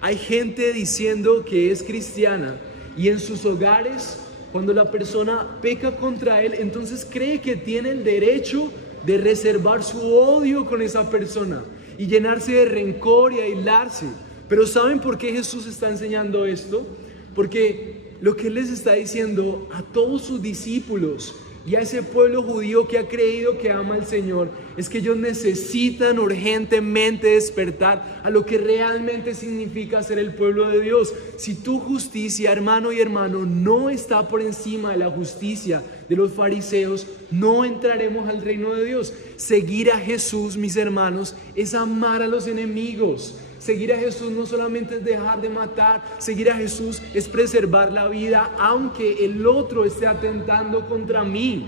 Hay gente diciendo que es cristiana y en sus hogares, cuando la persona peca contra él, entonces cree que tiene el derecho de reservar su odio con esa persona y llenarse de rencor y aislarse. Pero ¿saben por qué Jesús está enseñando esto? Porque lo que Él les está diciendo a todos sus discípulos y a ese pueblo judío que ha creído que ama al Señor es que ellos necesitan urgentemente despertar a lo que realmente significa ser el pueblo de Dios. Si tu justicia, hermano y hermano, no está por encima de la justicia de los fariseos, no entraremos al reino de Dios. Seguir a Jesús, mis hermanos, es amar a los enemigos. Seguir a Jesús no solamente es dejar de matar, seguir a Jesús es preservar la vida aunque el otro esté atentando contra mí.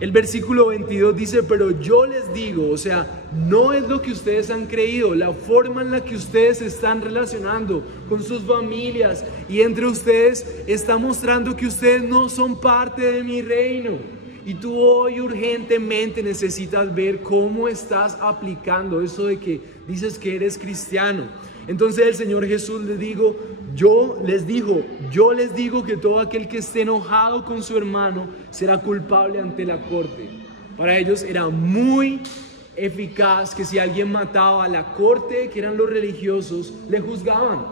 El versículo 22 dice, pero yo les digo, o sea, no es lo que ustedes han creído, la forma en la que ustedes se están relacionando con sus familias y entre ustedes está mostrando que ustedes no son parte de mi reino. Y tú hoy urgentemente necesitas ver cómo estás aplicando eso de que dices que eres cristiano. Entonces el Señor Jesús yo les digo que todo aquel que esté enojado con su hermano será culpable ante la corte. Para ellos era muy eficaz que si alguien mataba a la corte, que eran los religiosos, le juzgaban.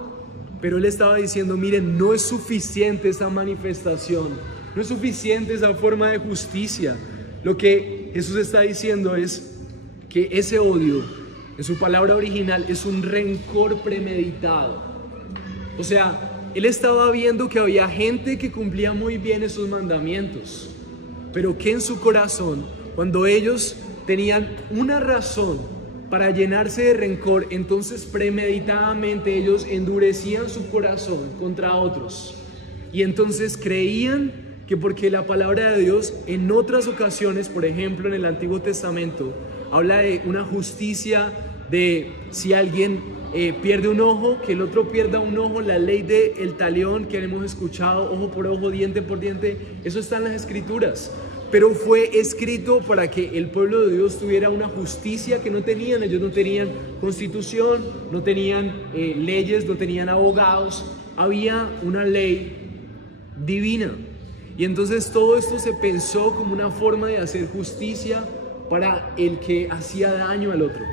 Pero Él estaba diciendo, miren, no es suficiente esa manifestación. No es suficiente esa forma de justicia. Lo que Jesús está diciendo es que ese odio, en su palabra original, es un rencor premeditado. O sea, Él estaba viendo que había gente que cumplía muy bien esos mandamientos, pero que en su corazón, cuando ellos tenían una razón para llenarse de rencor, entonces premeditadamente ellos endurecían su corazón contra otros. Y entonces creían que porque la palabra de Dios en otras ocasiones, por ejemplo en el Antiguo Testamento, habla de una justicia de si alguien pierde un ojo, que el otro pierda un ojo, la ley del talión que hemos escuchado, ojo por ojo, diente por diente, eso está en las Escrituras. pero fue escrito para que el pueblo de Dios tuviera una justicia que no tenían. Ellos no tenían constitución, no tenían leyes, no tenían abogados. Había una ley divina. Y entonces todo esto se pensó como una forma de hacer justicia para el que hacía daño al otro.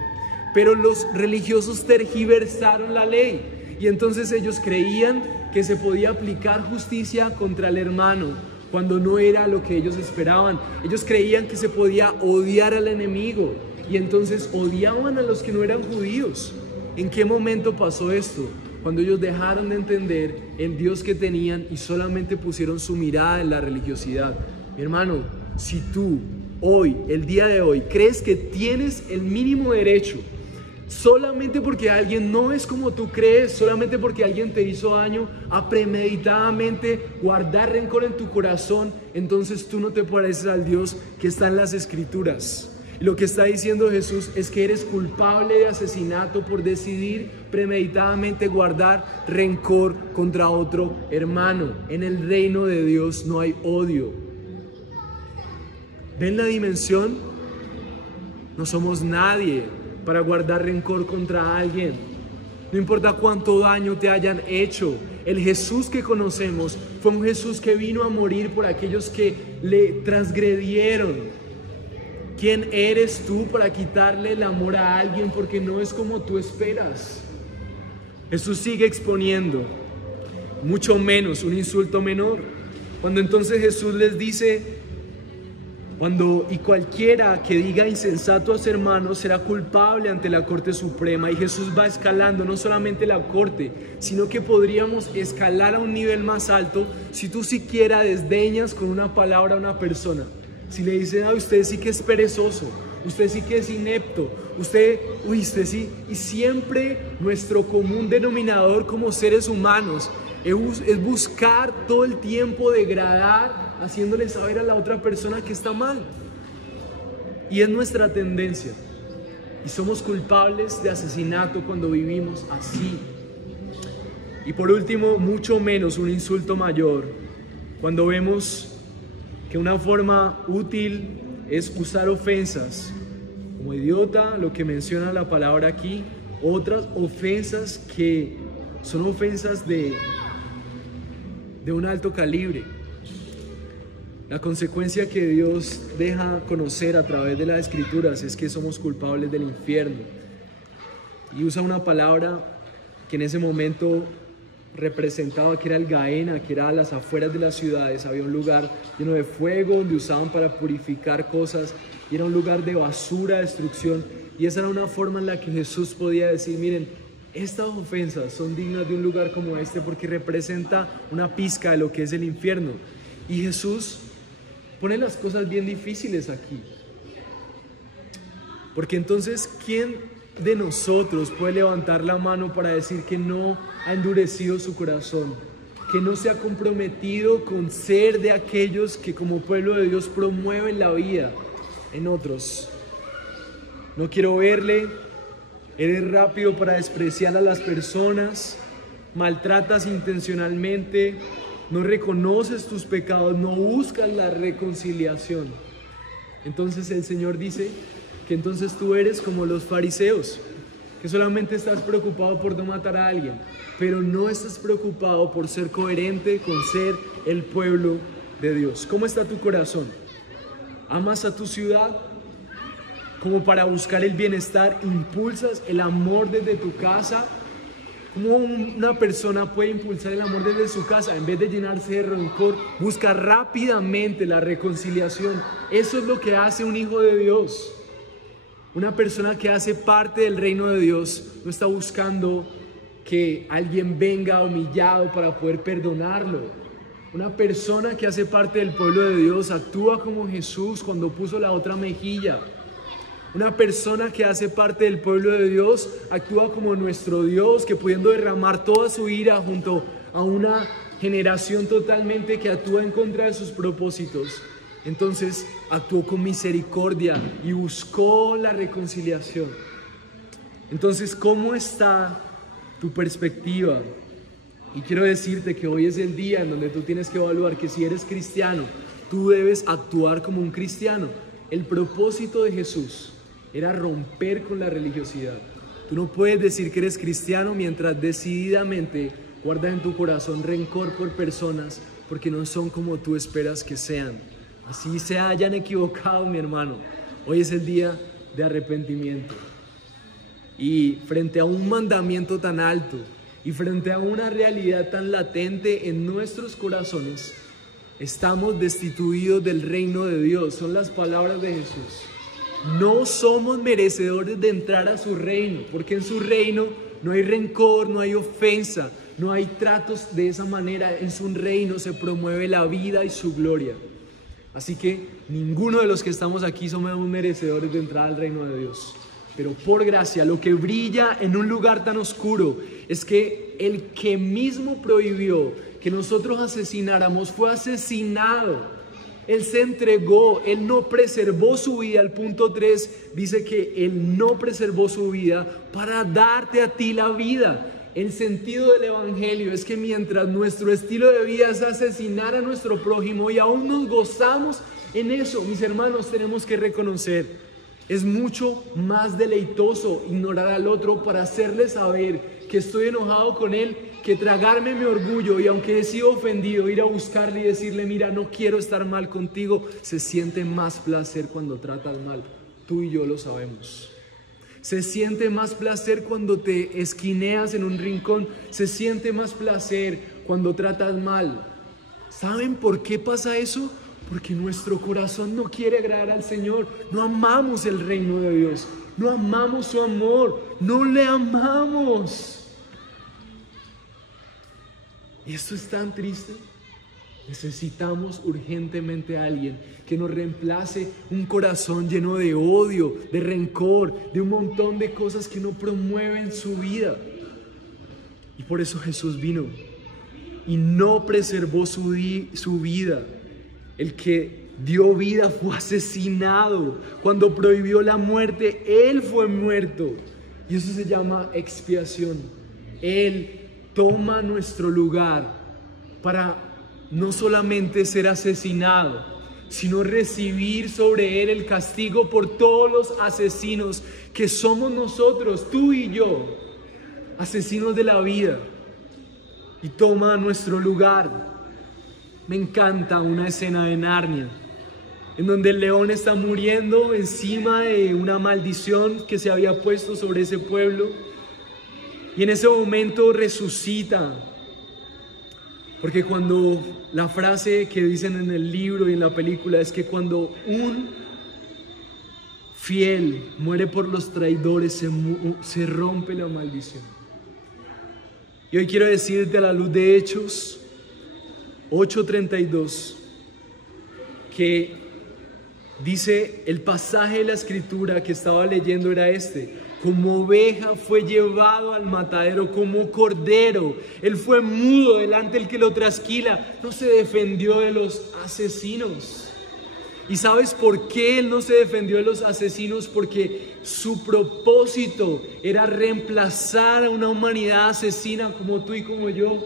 Pero los religiosos tergiversaron la ley y entonces ellos creían que se podía aplicar justicia contra el hermano cuando no era lo que ellos esperaban. Ellos creían que se podía odiar al enemigo y entonces odiaban a los que no eran judíos. ¿En qué momento pasó esto? Cuando ellos dejaron de entender el Dios que tenían y solamente pusieron su mirada en la religiosidad. Mi hermano, si tú hoy, el día de hoy, crees que tienes el mínimo derecho solamente porque alguien no es como tú crees, solamente porque alguien te hizo daño, a premeditadamente guardar rencor en tu corazón, entonces tú no te pareces al Dios que está en las Escrituras. Y lo que está diciendo Jesús es que eres culpable de asesinato por decidir premeditadamente guardar rencor contra otro hermano. En el reino de Dios no hay odio. ¿Ven la dimensión? No somos nadie para guardar rencor contra alguien. No importa cuánto daño te hayan hecho. El Jesús que conocemos fue un Jesús que vino a morir por aquellos que le transgredieron. ¿Quién eres tú para quitarle el amor a alguien porque no es como tú esperas? Jesús sigue exponiendo, mucho menos un insulto menor. Cuando entonces Jesús les dice, y cualquiera que diga insensato a su hermano será culpable ante la Corte Suprema. Y Jesús va escalando no solamente la Corte, sino que podríamos escalar a un nivel más alto si tú siquiera desdeñas con una palabra a una persona. Si le dicen, usted sí que es perezoso, usted sí que es inepto, usted sí. Y siempre nuestro común denominador como seres humanos es buscar todo el tiempo degradar, haciéndole saber a la otra persona que está mal. Y es nuestra tendencia. Y somos culpables de asesinato cuando vivimos así. Y por último, mucho menos un insulto mayor, cuando vemos que una forma útil es usar ofensas como idiota, lo que menciona la palabra aquí, otras ofensas que son ofensas de un alto calibre. La consecuencia que Dios deja conocer a través de las Escrituras es que somos culpables del infierno. Y usa una palabra que en ese momento representaba que era el Gaena, que era a las afueras de las ciudades. Había un lugar lleno de fuego donde usaban para purificar cosas y era un lugar de basura, destrucción. Y esa era una forma en la que Jesús podía decir, miren, estas ofensas son dignas de un lugar como este porque representa una pizca de lo que es el infierno. Y Jesús pone las cosas bien difíciles aquí, porque entonces ¿quién de nosotros puede levantar la mano para decir que no ha endurecido su corazón, que no se ha comprometido con ser de aquellos que como pueblo de Dios promueven la vida en otros? No quiero verle. Eres rápido para despreciar a las personas, maltratas intencionalmente, no reconoces tus pecados, no buscas la reconciliación. Entonces el Señor dice que entonces tú eres como los fariseos, que solamente estás preocupado por no matar a alguien, pero no estás preocupado por ser coherente con ser el pueblo de Dios. ¿Cómo está tu corazón? ¿Amas a tu ciudad? Como para buscar el bienestar, impulsas el amor desde tu casa. ¿Cómo una persona puede impulsar el amor desde su casa? En vez de llenarse de rencor, busca rápidamente la reconciliación. Eso es lo que hace un hijo de Dios. Una persona que hace parte del reino de Dios no está buscando que alguien venga humillado para poder perdonarlo. Una persona que hace parte del pueblo de Dios actúa como Jesús cuando puso la otra mejilla. Una persona que hace parte del pueblo de Dios actúa como nuestro Dios, que pudiendo derramar toda su ira junto a una generación totalmente que actúa en contra de sus propósitos, entonces actuó con misericordia y buscó la reconciliación. Entonces, ¿cómo está tu perspectiva? Y quiero decirte que hoy es el día en donde tú tienes que evaluar que si eres cristiano, tú debes actuar como un cristiano. El propósito de Jesús era romper con la religiosidad. Tú no puedes decir que eres cristiano mientras decididamente guardas en tu corazón rencor por personas porque no son como tú esperas que sean. Así se hayan equivocado, mi hermano. Hoy es el día de arrepentimiento. Y frente a un mandamiento tan alto y frente a una realidad tan latente en nuestros corazones, estamos destituidos del reino de Dios. Son las palabras de Jesús. No somos merecedores de entrar a su reino, porque en su reino no hay rencor, no hay ofensa, no hay tratos de esa manera. En su reino se promueve la vida y su gloria. Así que ninguno de los que estamos aquí somos merecedores de entrar al reino de Dios. Pero por gracia, lo que brilla en un lugar tan oscuro es que el que mismo prohibió que nosotros asesináramos fue asesinado. Él se entregó, Él no preservó su vida. El punto 3 dice que Él no preservó su vida para darte a ti la vida. El sentido del evangelio es que mientras nuestro estilo de vida es asesinar a nuestro prójimo y aún nos gozamos en eso, mis hermanos, tenemos que reconocer, es mucho más deleitoso ignorar al otro para hacerle saber que estoy enojado con él, que tragarme mi orgullo y aunque he sido ofendido, ir a buscarle y decirle, mira, no quiero estar mal contigo. Se siente más placer cuando tratas mal. Tú y yo lo sabemos. Se siente más placer cuando te esquineas en un rincón. Se siente más placer cuando tratas mal. ¿Saben por qué pasa eso? Porque nuestro corazón no quiere agradar al Señor. No amamos el reino de Dios. No amamos su amor. No le amamos. Y esto es tan triste. Necesitamos urgentemente a alguien que nos reemplace un corazón lleno de odio, de rencor, de un montón de cosas que no promueven su vida. Y por eso Jesús vino y no preservó su vida. El que dio vida fue asesinado. Cuando prohibió la muerte, Él fue muerto. Y eso se llama expiación. Él toma nuestro lugar para no solamente ser asesinado, sino recibir sobre Él el castigo por todos los asesinos que somos nosotros, tú y yo, asesinos de la vida. Y toma nuestro lugar. Me encanta una escena de Narnia, en donde el león está muriendo encima de una maldición que se había puesto sobre ese pueblo. Y en ese momento resucita. Porque cuando la frase que dicen en el libro y en la película es que cuando un fiel muere por los traidores, se rompe la maldición. Y hoy quiero decirte a la luz de Hechos 8:32 que dice el pasaje de la escritura que estaba leyendo era este: como oveja fue llevado al matadero, como cordero. Él fue mudo delante del que lo trasquila. No se defendió de los asesinos. ¿Y sabes por qué Él no se defendió de los asesinos? Porque su propósito era reemplazar a una humanidad asesina como tú y como yo.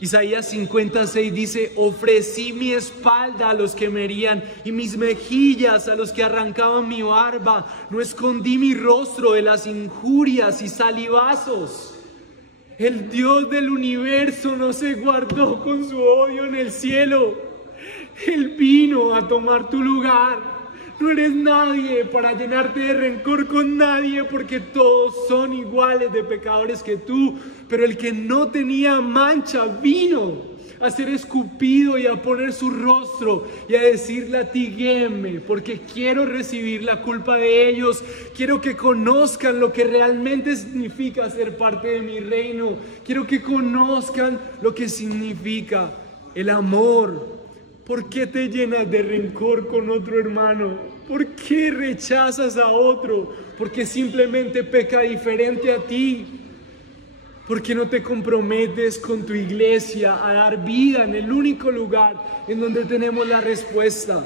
Isaías 56 dice: ofrecí mi espalda a los que me herían y mis mejillas a los que arrancaban mi barba. No escondí mi rostro de las injurias y salivazos. El Dios del universo no se guardó con su odio en el cielo. Él vino a tomar tu lugar. No eres nadie para llenarte de rencor con nadie, porque todos son iguales de pecadores que tú. Pero el que no tenía mancha vino a ser escupido y a poner su rostro y a decir: latiguéme, porque quiero recibir la culpa de ellos. Quiero que conozcan lo que realmente significa ser parte de mi reino. Quiero que conozcan lo que significa el amor. ¿Por qué te llenas de rencor con otro hermano? ¿Por qué rechazas a otro? Porque simplemente peca diferente a ti. ¿Por qué no te comprometes con tu iglesia a dar vida en el único lugar en donde tenemos la respuesta?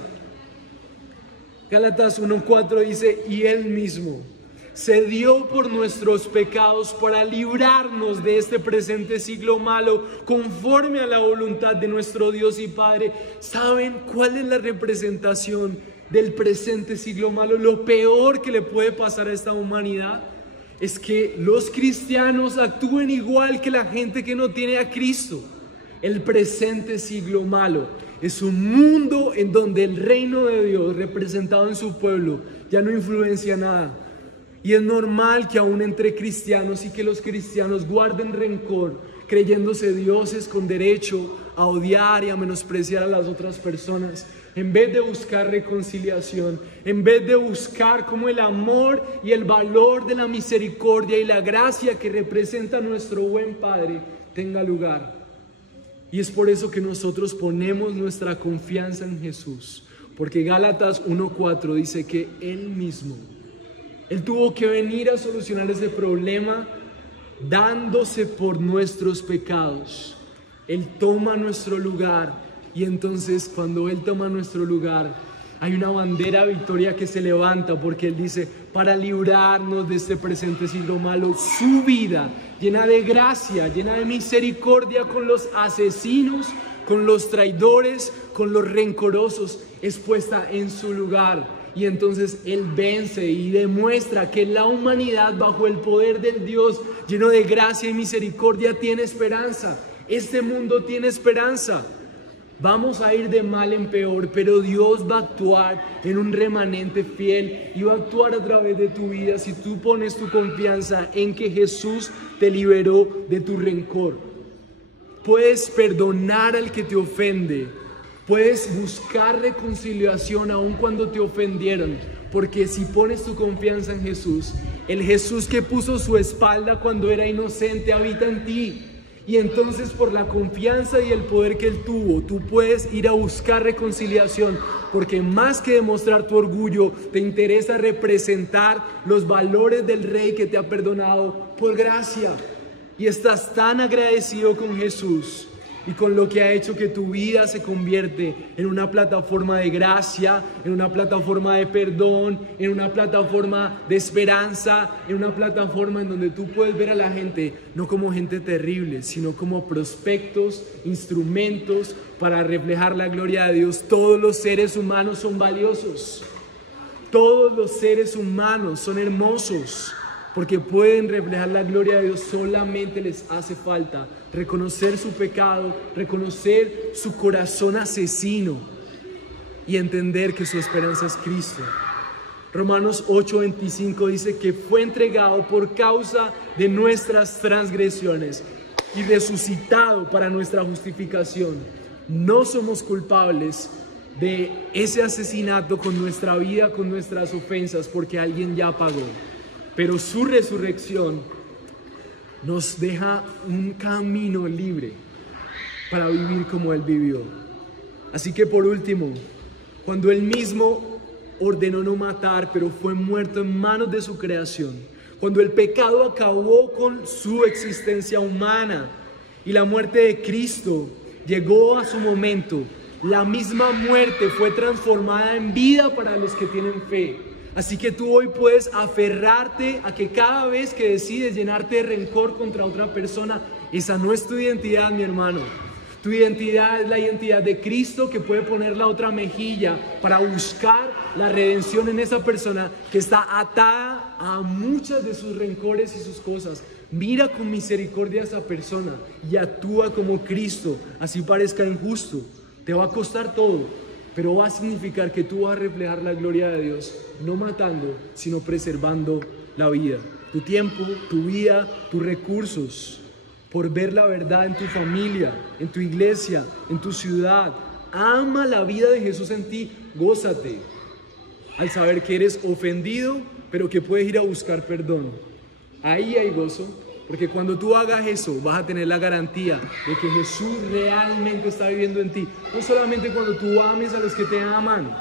Gálatas 1:4 dice: y Él mismo se dio por nuestros pecados para librarnos de este presente siglo malo conforme a la voluntad de nuestro Dios y Padre. ¿Saben cuál es la representación del presente siglo malo? Lo peor que le puede pasar a esta humanidad es que los cristianos actúen igual que la gente que no tiene a Cristo. El presente siglo malo es un mundo en donde el reino de Dios representado en su pueblo ya no influencia nada. Y es normal que aún entre cristianos y que los cristianos guarden rencor, creyéndose dioses con derecho a odiar y a menospreciar a las otras personas, en vez de buscar reconciliación, en vez de buscar cómo el amor y el valor de la misericordia y la gracia que representa nuestro buen Padre tenga lugar. Y es por eso que nosotros ponemos nuestra confianza en Jesús, porque Gálatas 1:4 dice que Él mismo, Él tuvo que venir a solucionar ese problema dándose por nuestros pecados. Él toma nuestro lugar y entonces cuando Él toma nuestro lugar hay una bandera de victoria que se levanta, porque Él dice, para librarnos de este presente siglo malo, su vida llena de gracia, llena de misericordia con los asesinos, con los traidores, con los rencorosos, es puesta en su lugar. Y entonces Él vence y demuestra que la humanidad bajo el poder del Dios lleno de gracia y misericordia tiene esperanza. Este mundo tiene esperanza. Vamos a ir de mal en peor, pero Dios va a actuar en un remanente fiel y va a actuar a través de tu vida si tú pones tu confianza en que Jesús te liberó de tu rencor. Puedes perdonar al que te ofende. Puedes buscar reconciliación aun cuando te ofendieron, porque si pones tu confianza en Jesús, el Jesús que puso su espalda cuando era inocente habita en ti. Y entonces por la confianza y el poder que Él tuvo, tú puedes ir a buscar reconciliación, porque más que demostrar tu orgullo, te interesa representar los valores del Rey que te ha perdonado por gracia. Y estás tan agradecido con Jesús y con lo que ha hecho que tu vida se convierte en una plataforma de gracia, en una plataforma de perdón, en una plataforma de esperanza, en una plataforma en donde tú puedes ver a la gente no como gente terrible, sino como prospectos, instrumentos para reflejar la gloria de Dios. Todos los seres humanos son valiosos. Todos los seres humanos son hermosos, porque pueden reflejar la gloria de Dios. Solamente les hace falta reconocer su pecado, reconocer su corazón asesino y entender que su esperanza es Cristo. Romanos 8:25 dice que fue entregado por causa de nuestras transgresiones y resucitado para nuestra justificación. No somos culpables de ese asesinato con nuestra vida, con nuestras ofensas, porque alguien ya pagó. Pero su resurrección nos deja un camino libre para vivir como Él vivió. Así que por último, cuando Él mismo ordenó no matar, pero fue muerto en manos de su creación, cuando el pecado acabó con su existencia humana y la muerte de Cristo llegó a su momento, la misma muerte fue transformada en vida para los que tienen fe. Así que tú hoy puedes aferrarte a que cada vez que decides llenarte de rencor contra otra persona, esa no es tu identidad, mi hermano. Tu identidad es la identidad de Cristo, que puede poner la otra mejilla para buscar la redención en esa persona que está atada a muchas de sus rencores y sus cosas. Mira con misericordia a esa persona y actúa como Cristo, así parezca injusto. Te va a costar todo, pero va a significar que tú vas a reflejar la gloria de Dios, no matando, sino preservando la vida. Tu tiempo, tu vida, tus recursos, por ver la verdad en tu familia, en tu iglesia, en tu ciudad. Ama la vida de Jesús en ti, gózate al saber que eres ofendido, pero que puedes ir a buscar perdón. Ahí hay gozo, porque cuando tú hagas eso, vas a tener la garantía de que Jesús realmente está viviendo en ti. No solamente cuando tú ames a los que te aman,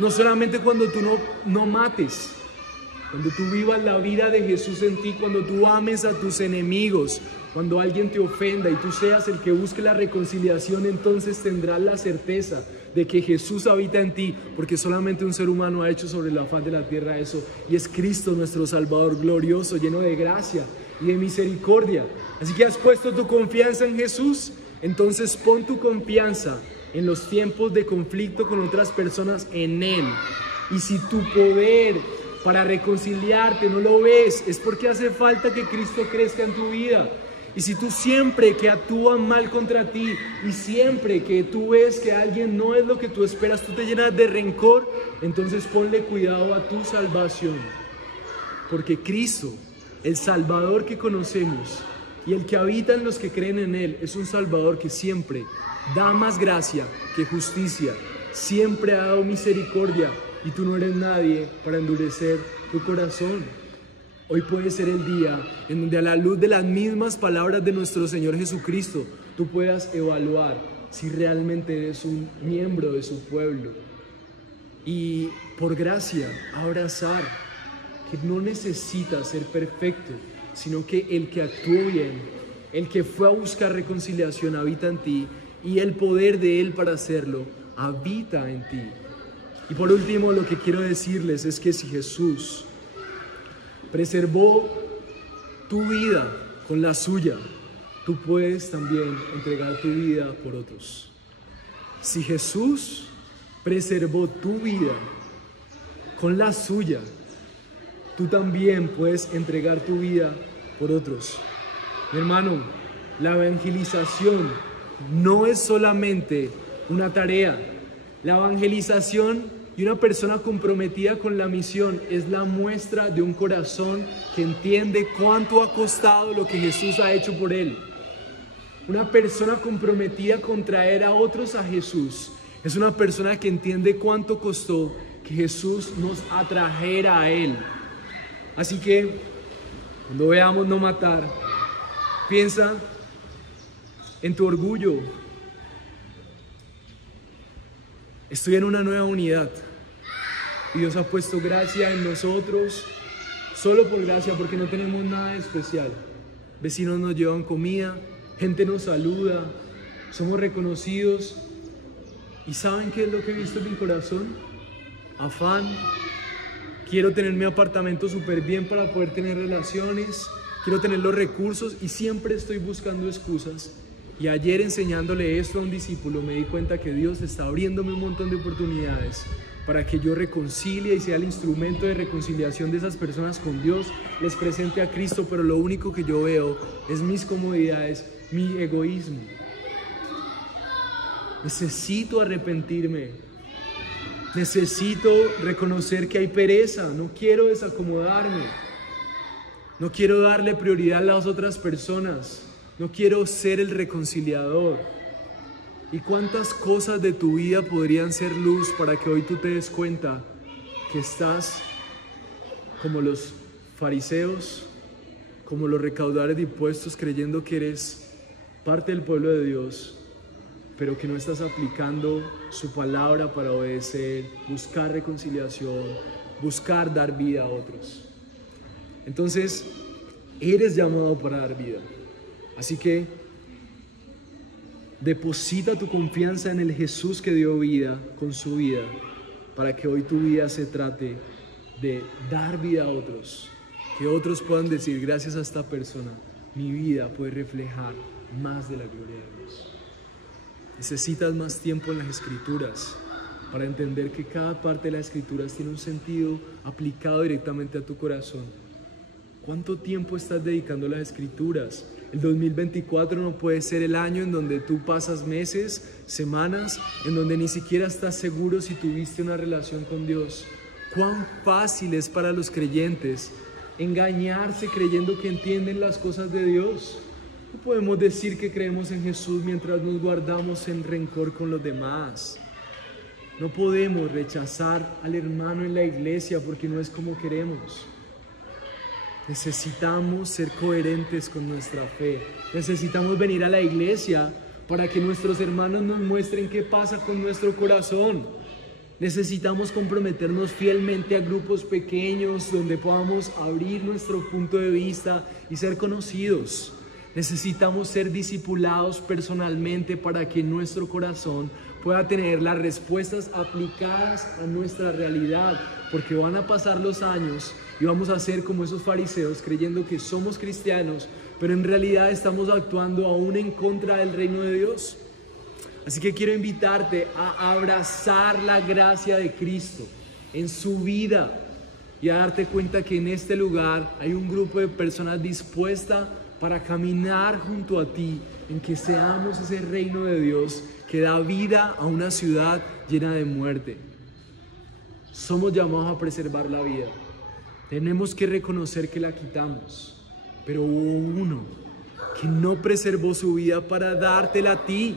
no solamente cuando tú no mates, cuando tú vivas la vida de Jesús en ti, cuando tú ames a tus enemigos, cuando alguien te ofenda y tú seas el que busque la reconciliación, entonces tendrás la certeza de que Jesús habita en ti, porque solamente un ser humano ha hecho sobre la faz de la tierra eso, y es Cristo nuestro Salvador glorioso, lleno de gracia y de misericordia. Así que has puesto tu confianza en Jesús, entonces pon tu confianza en los tiempos de conflicto con otras personas en Él. Y si tu poder para reconciliarte no lo ves, es porque hace falta que Cristo crezca en tu vida. Y si tú siempre que actúan mal contra ti y siempre que tú ves que alguien no es lo que tú esperas, tú te llenas de rencor, entonces ponle cuidado a tu salvación. Porque Cristo, el Salvador que conocemos y el que habita en los que creen en Él, es un Salvador que siempre da más gracia que justicia, siempre ha dado misericordia, y tú no eres nadie para endurecer tu corazón. Hoy puede ser el día en donde, a la luz de las mismas palabras de nuestro Señor Jesucristo, tú puedas evaluar si realmente eres un miembro de su pueblo y por gracia abrazar que no necesitas ser perfecto, sino que el que actuó bien, el que fue a buscar reconciliación habita en ti, y el poder de Él para hacerlo habita en ti. Y por último, lo que quiero decirles es que si Jesús preservó tu vida con la suya, tú puedes también entregar tu vida por otros. Si Jesús preservó tu vida con la suya, tú también puedes entregar tu vida por otros. Mi hermano, la evangelización no es solamente una tarea. La evangelización y una persona comprometida con la misión es la muestra de un corazón que entiende cuánto ha costado lo que Jesús ha hecho por él. Una persona comprometida con traer a otros a Jesús es una persona que entiende cuánto costó que Jesús nos atrajera a Él. Así que cuando veamos no matar, piensa en tu orgullo. Estoy en una nueva unidad y Dios ha puesto gracia en nosotros, solo por gracia, porque no tenemos nada especial. Vecinos nos llevan comida, gente nos saluda, somos reconocidos. ¿Y saben qué es lo que he visto en mi corazón? Afán. Quiero tener mi apartamento súper bien para poder tener relaciones, quiero tener los recursos y siempre estoy buscando excusas. Y ayer, enseñándole esto a un discípulo, me di cuenta que Dios está abriéndome un montón de oportunidades para que yo reconcilie y sea el instrumento de reconciliación de esas personas con Dios, les presente a Cristo, pero lo único que yo veo es mis comodidades, mi egoísmo. Necesito arrepentirme, necesito reconocer que hay pereza, no quiero desacomodarme, no quiero darle prioridad a las otras personas. No quiero ser el reconciliador. ¿Y cuántas cosas de tu vida podrían ser luz para que hoy tú te des cuenta que estás como los fariseos, como los recaudadores de impuestos, creyendo que eres parte del pueblo de Dios, pero que no estás aplicando su palabra para obedecer, buscar reconciliación, buscar dar vida a otros? Entonces, eres llamado para dar vida. Así que deposita tu confianza en el Jesús que dio vida con su vida, para que hoy tu vida se trate de dar vida a otros, que otros puedan decir: gracias a esta persona mi vida puede reflejar más de la gloria de Dios. Necesitas más tiempo en las Escrituras para entender que cada parte de las Escrituras tiene un sentido aplicado directamente a tu corazón. ¿Cuánto tiempo estás dedicando a las Escrituras? El 2024 no puede ser el año en donde tú pasas meses, semanas, en donde ni siquiera estás seguro si tuviste una relación con Dios. Cuán fácil es para los creyentes engañarse creyendo que entienden las cosas de Dios. No podemos decir que creemos en Jesús mientras nos guardamos en rencor con los demás. No podemos rechazar al hermano en la iglesia porque no es como queremos. Necesitamos ser coherentes con nuestra fe. Necesitamos venir a la iglesia para que nuestros hermanos nos muestren qué pasa con nuestro corazón. Necesitamos comprometernos fielmente a grupos pequeños donde podamos abrir nuestro punto de vista y ser conocidos. Necesitamos ser discipulados personalmente para que nuestro corazón pueda tener las respuestas aplicadas a nuestra realidad, porque van a pasar los años y vamos a ser como esos fariseos creyendo que somos cristianos, pero en realidad estamos actuando aún en contra del reino de Dios. Así que quiero invitarte a abrazar la gracia de Cristo en su vida y a darte cuenta que en este lugar hay un grupo de personas dispuestas para caminar junto a ti en que seamos ese reino de Dios que da vida a una ciudad llena de muerte. Somos llamados a preservar la vida. Tenemos que reconocer que la quitamos, pero hubo uno que no preservó su vida para dártela a ti.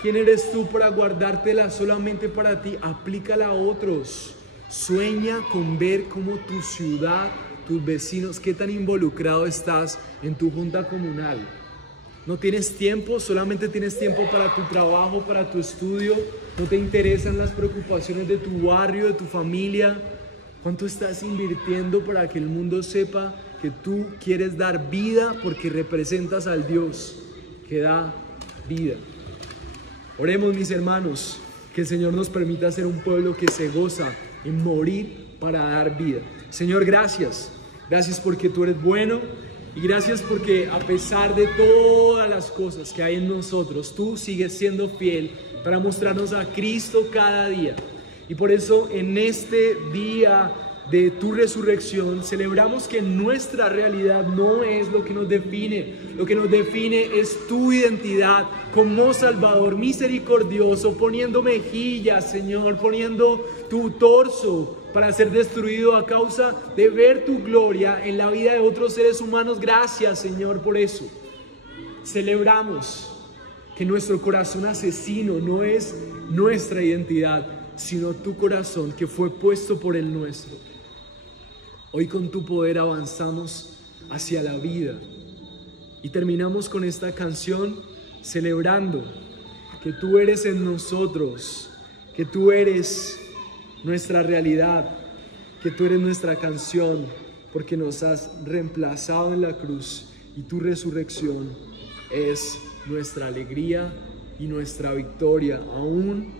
¿Quién eres tú para guardártela solamente para ti? Aplícala a otros. Sueña con ver cómo tu ciudad, tus vecinos, qué tan involucrado estás en tu junta comunal. No tienes tiempo, solamente tienes tiempo para tu trabajo, para tu estudio. No te interesan las preocupaciones de tu barrio, de tu familia. ¿Cuánto estás invirtiendo para que el mundo sepa que tú quieres dar vida porque representas al Dios que da vida? Oremos, mis hermanos, que el Señor nos permita ser un pueblo que se goza en morir para dar vida. Señor, gracias. Gracias porque tú eres bueno y gracias porque a pesar de todas las cosas que hay en nosotros, tú sigues siendo fiel para mostrarnos a Cristo cada día. Y por eso en este día de tu resurrección celebramos que nuestra realidad no es lo que nos define. Lo que nos define es tu identidad como Salvador misericordioso, poniendo mejillas, Señor, poniendo tu torso para ser destruido a causa de ver tu gloria en la vida de otros seres humanos. Gracias, Señor, por eso. Celebramos que nuestro corazón asesino no es nuestra identidad, sino tu corazón que fue puesto por el nuestro. Hoy con tu poder avanzamos hacia la vida y terminamos con esta canción celebrando que tú eres en nosotros, que tú eres nuestra realidad, que tú eres nuestra canción, porque nos has reemplazado en la cruz y tu resurrección es nuestra alegría y nuestra victoria, aún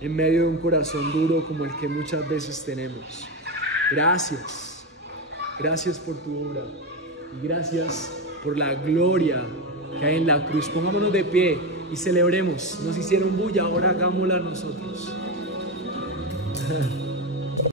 en medio de un corazón duro como el que muchas veces tenemos. Gracias, gracias por tu obra y gracias por la gloria que hay en la cruz. Pongámonos de pie y celebremos. Nos hicieron bulla, ahora hagámosla nosotros.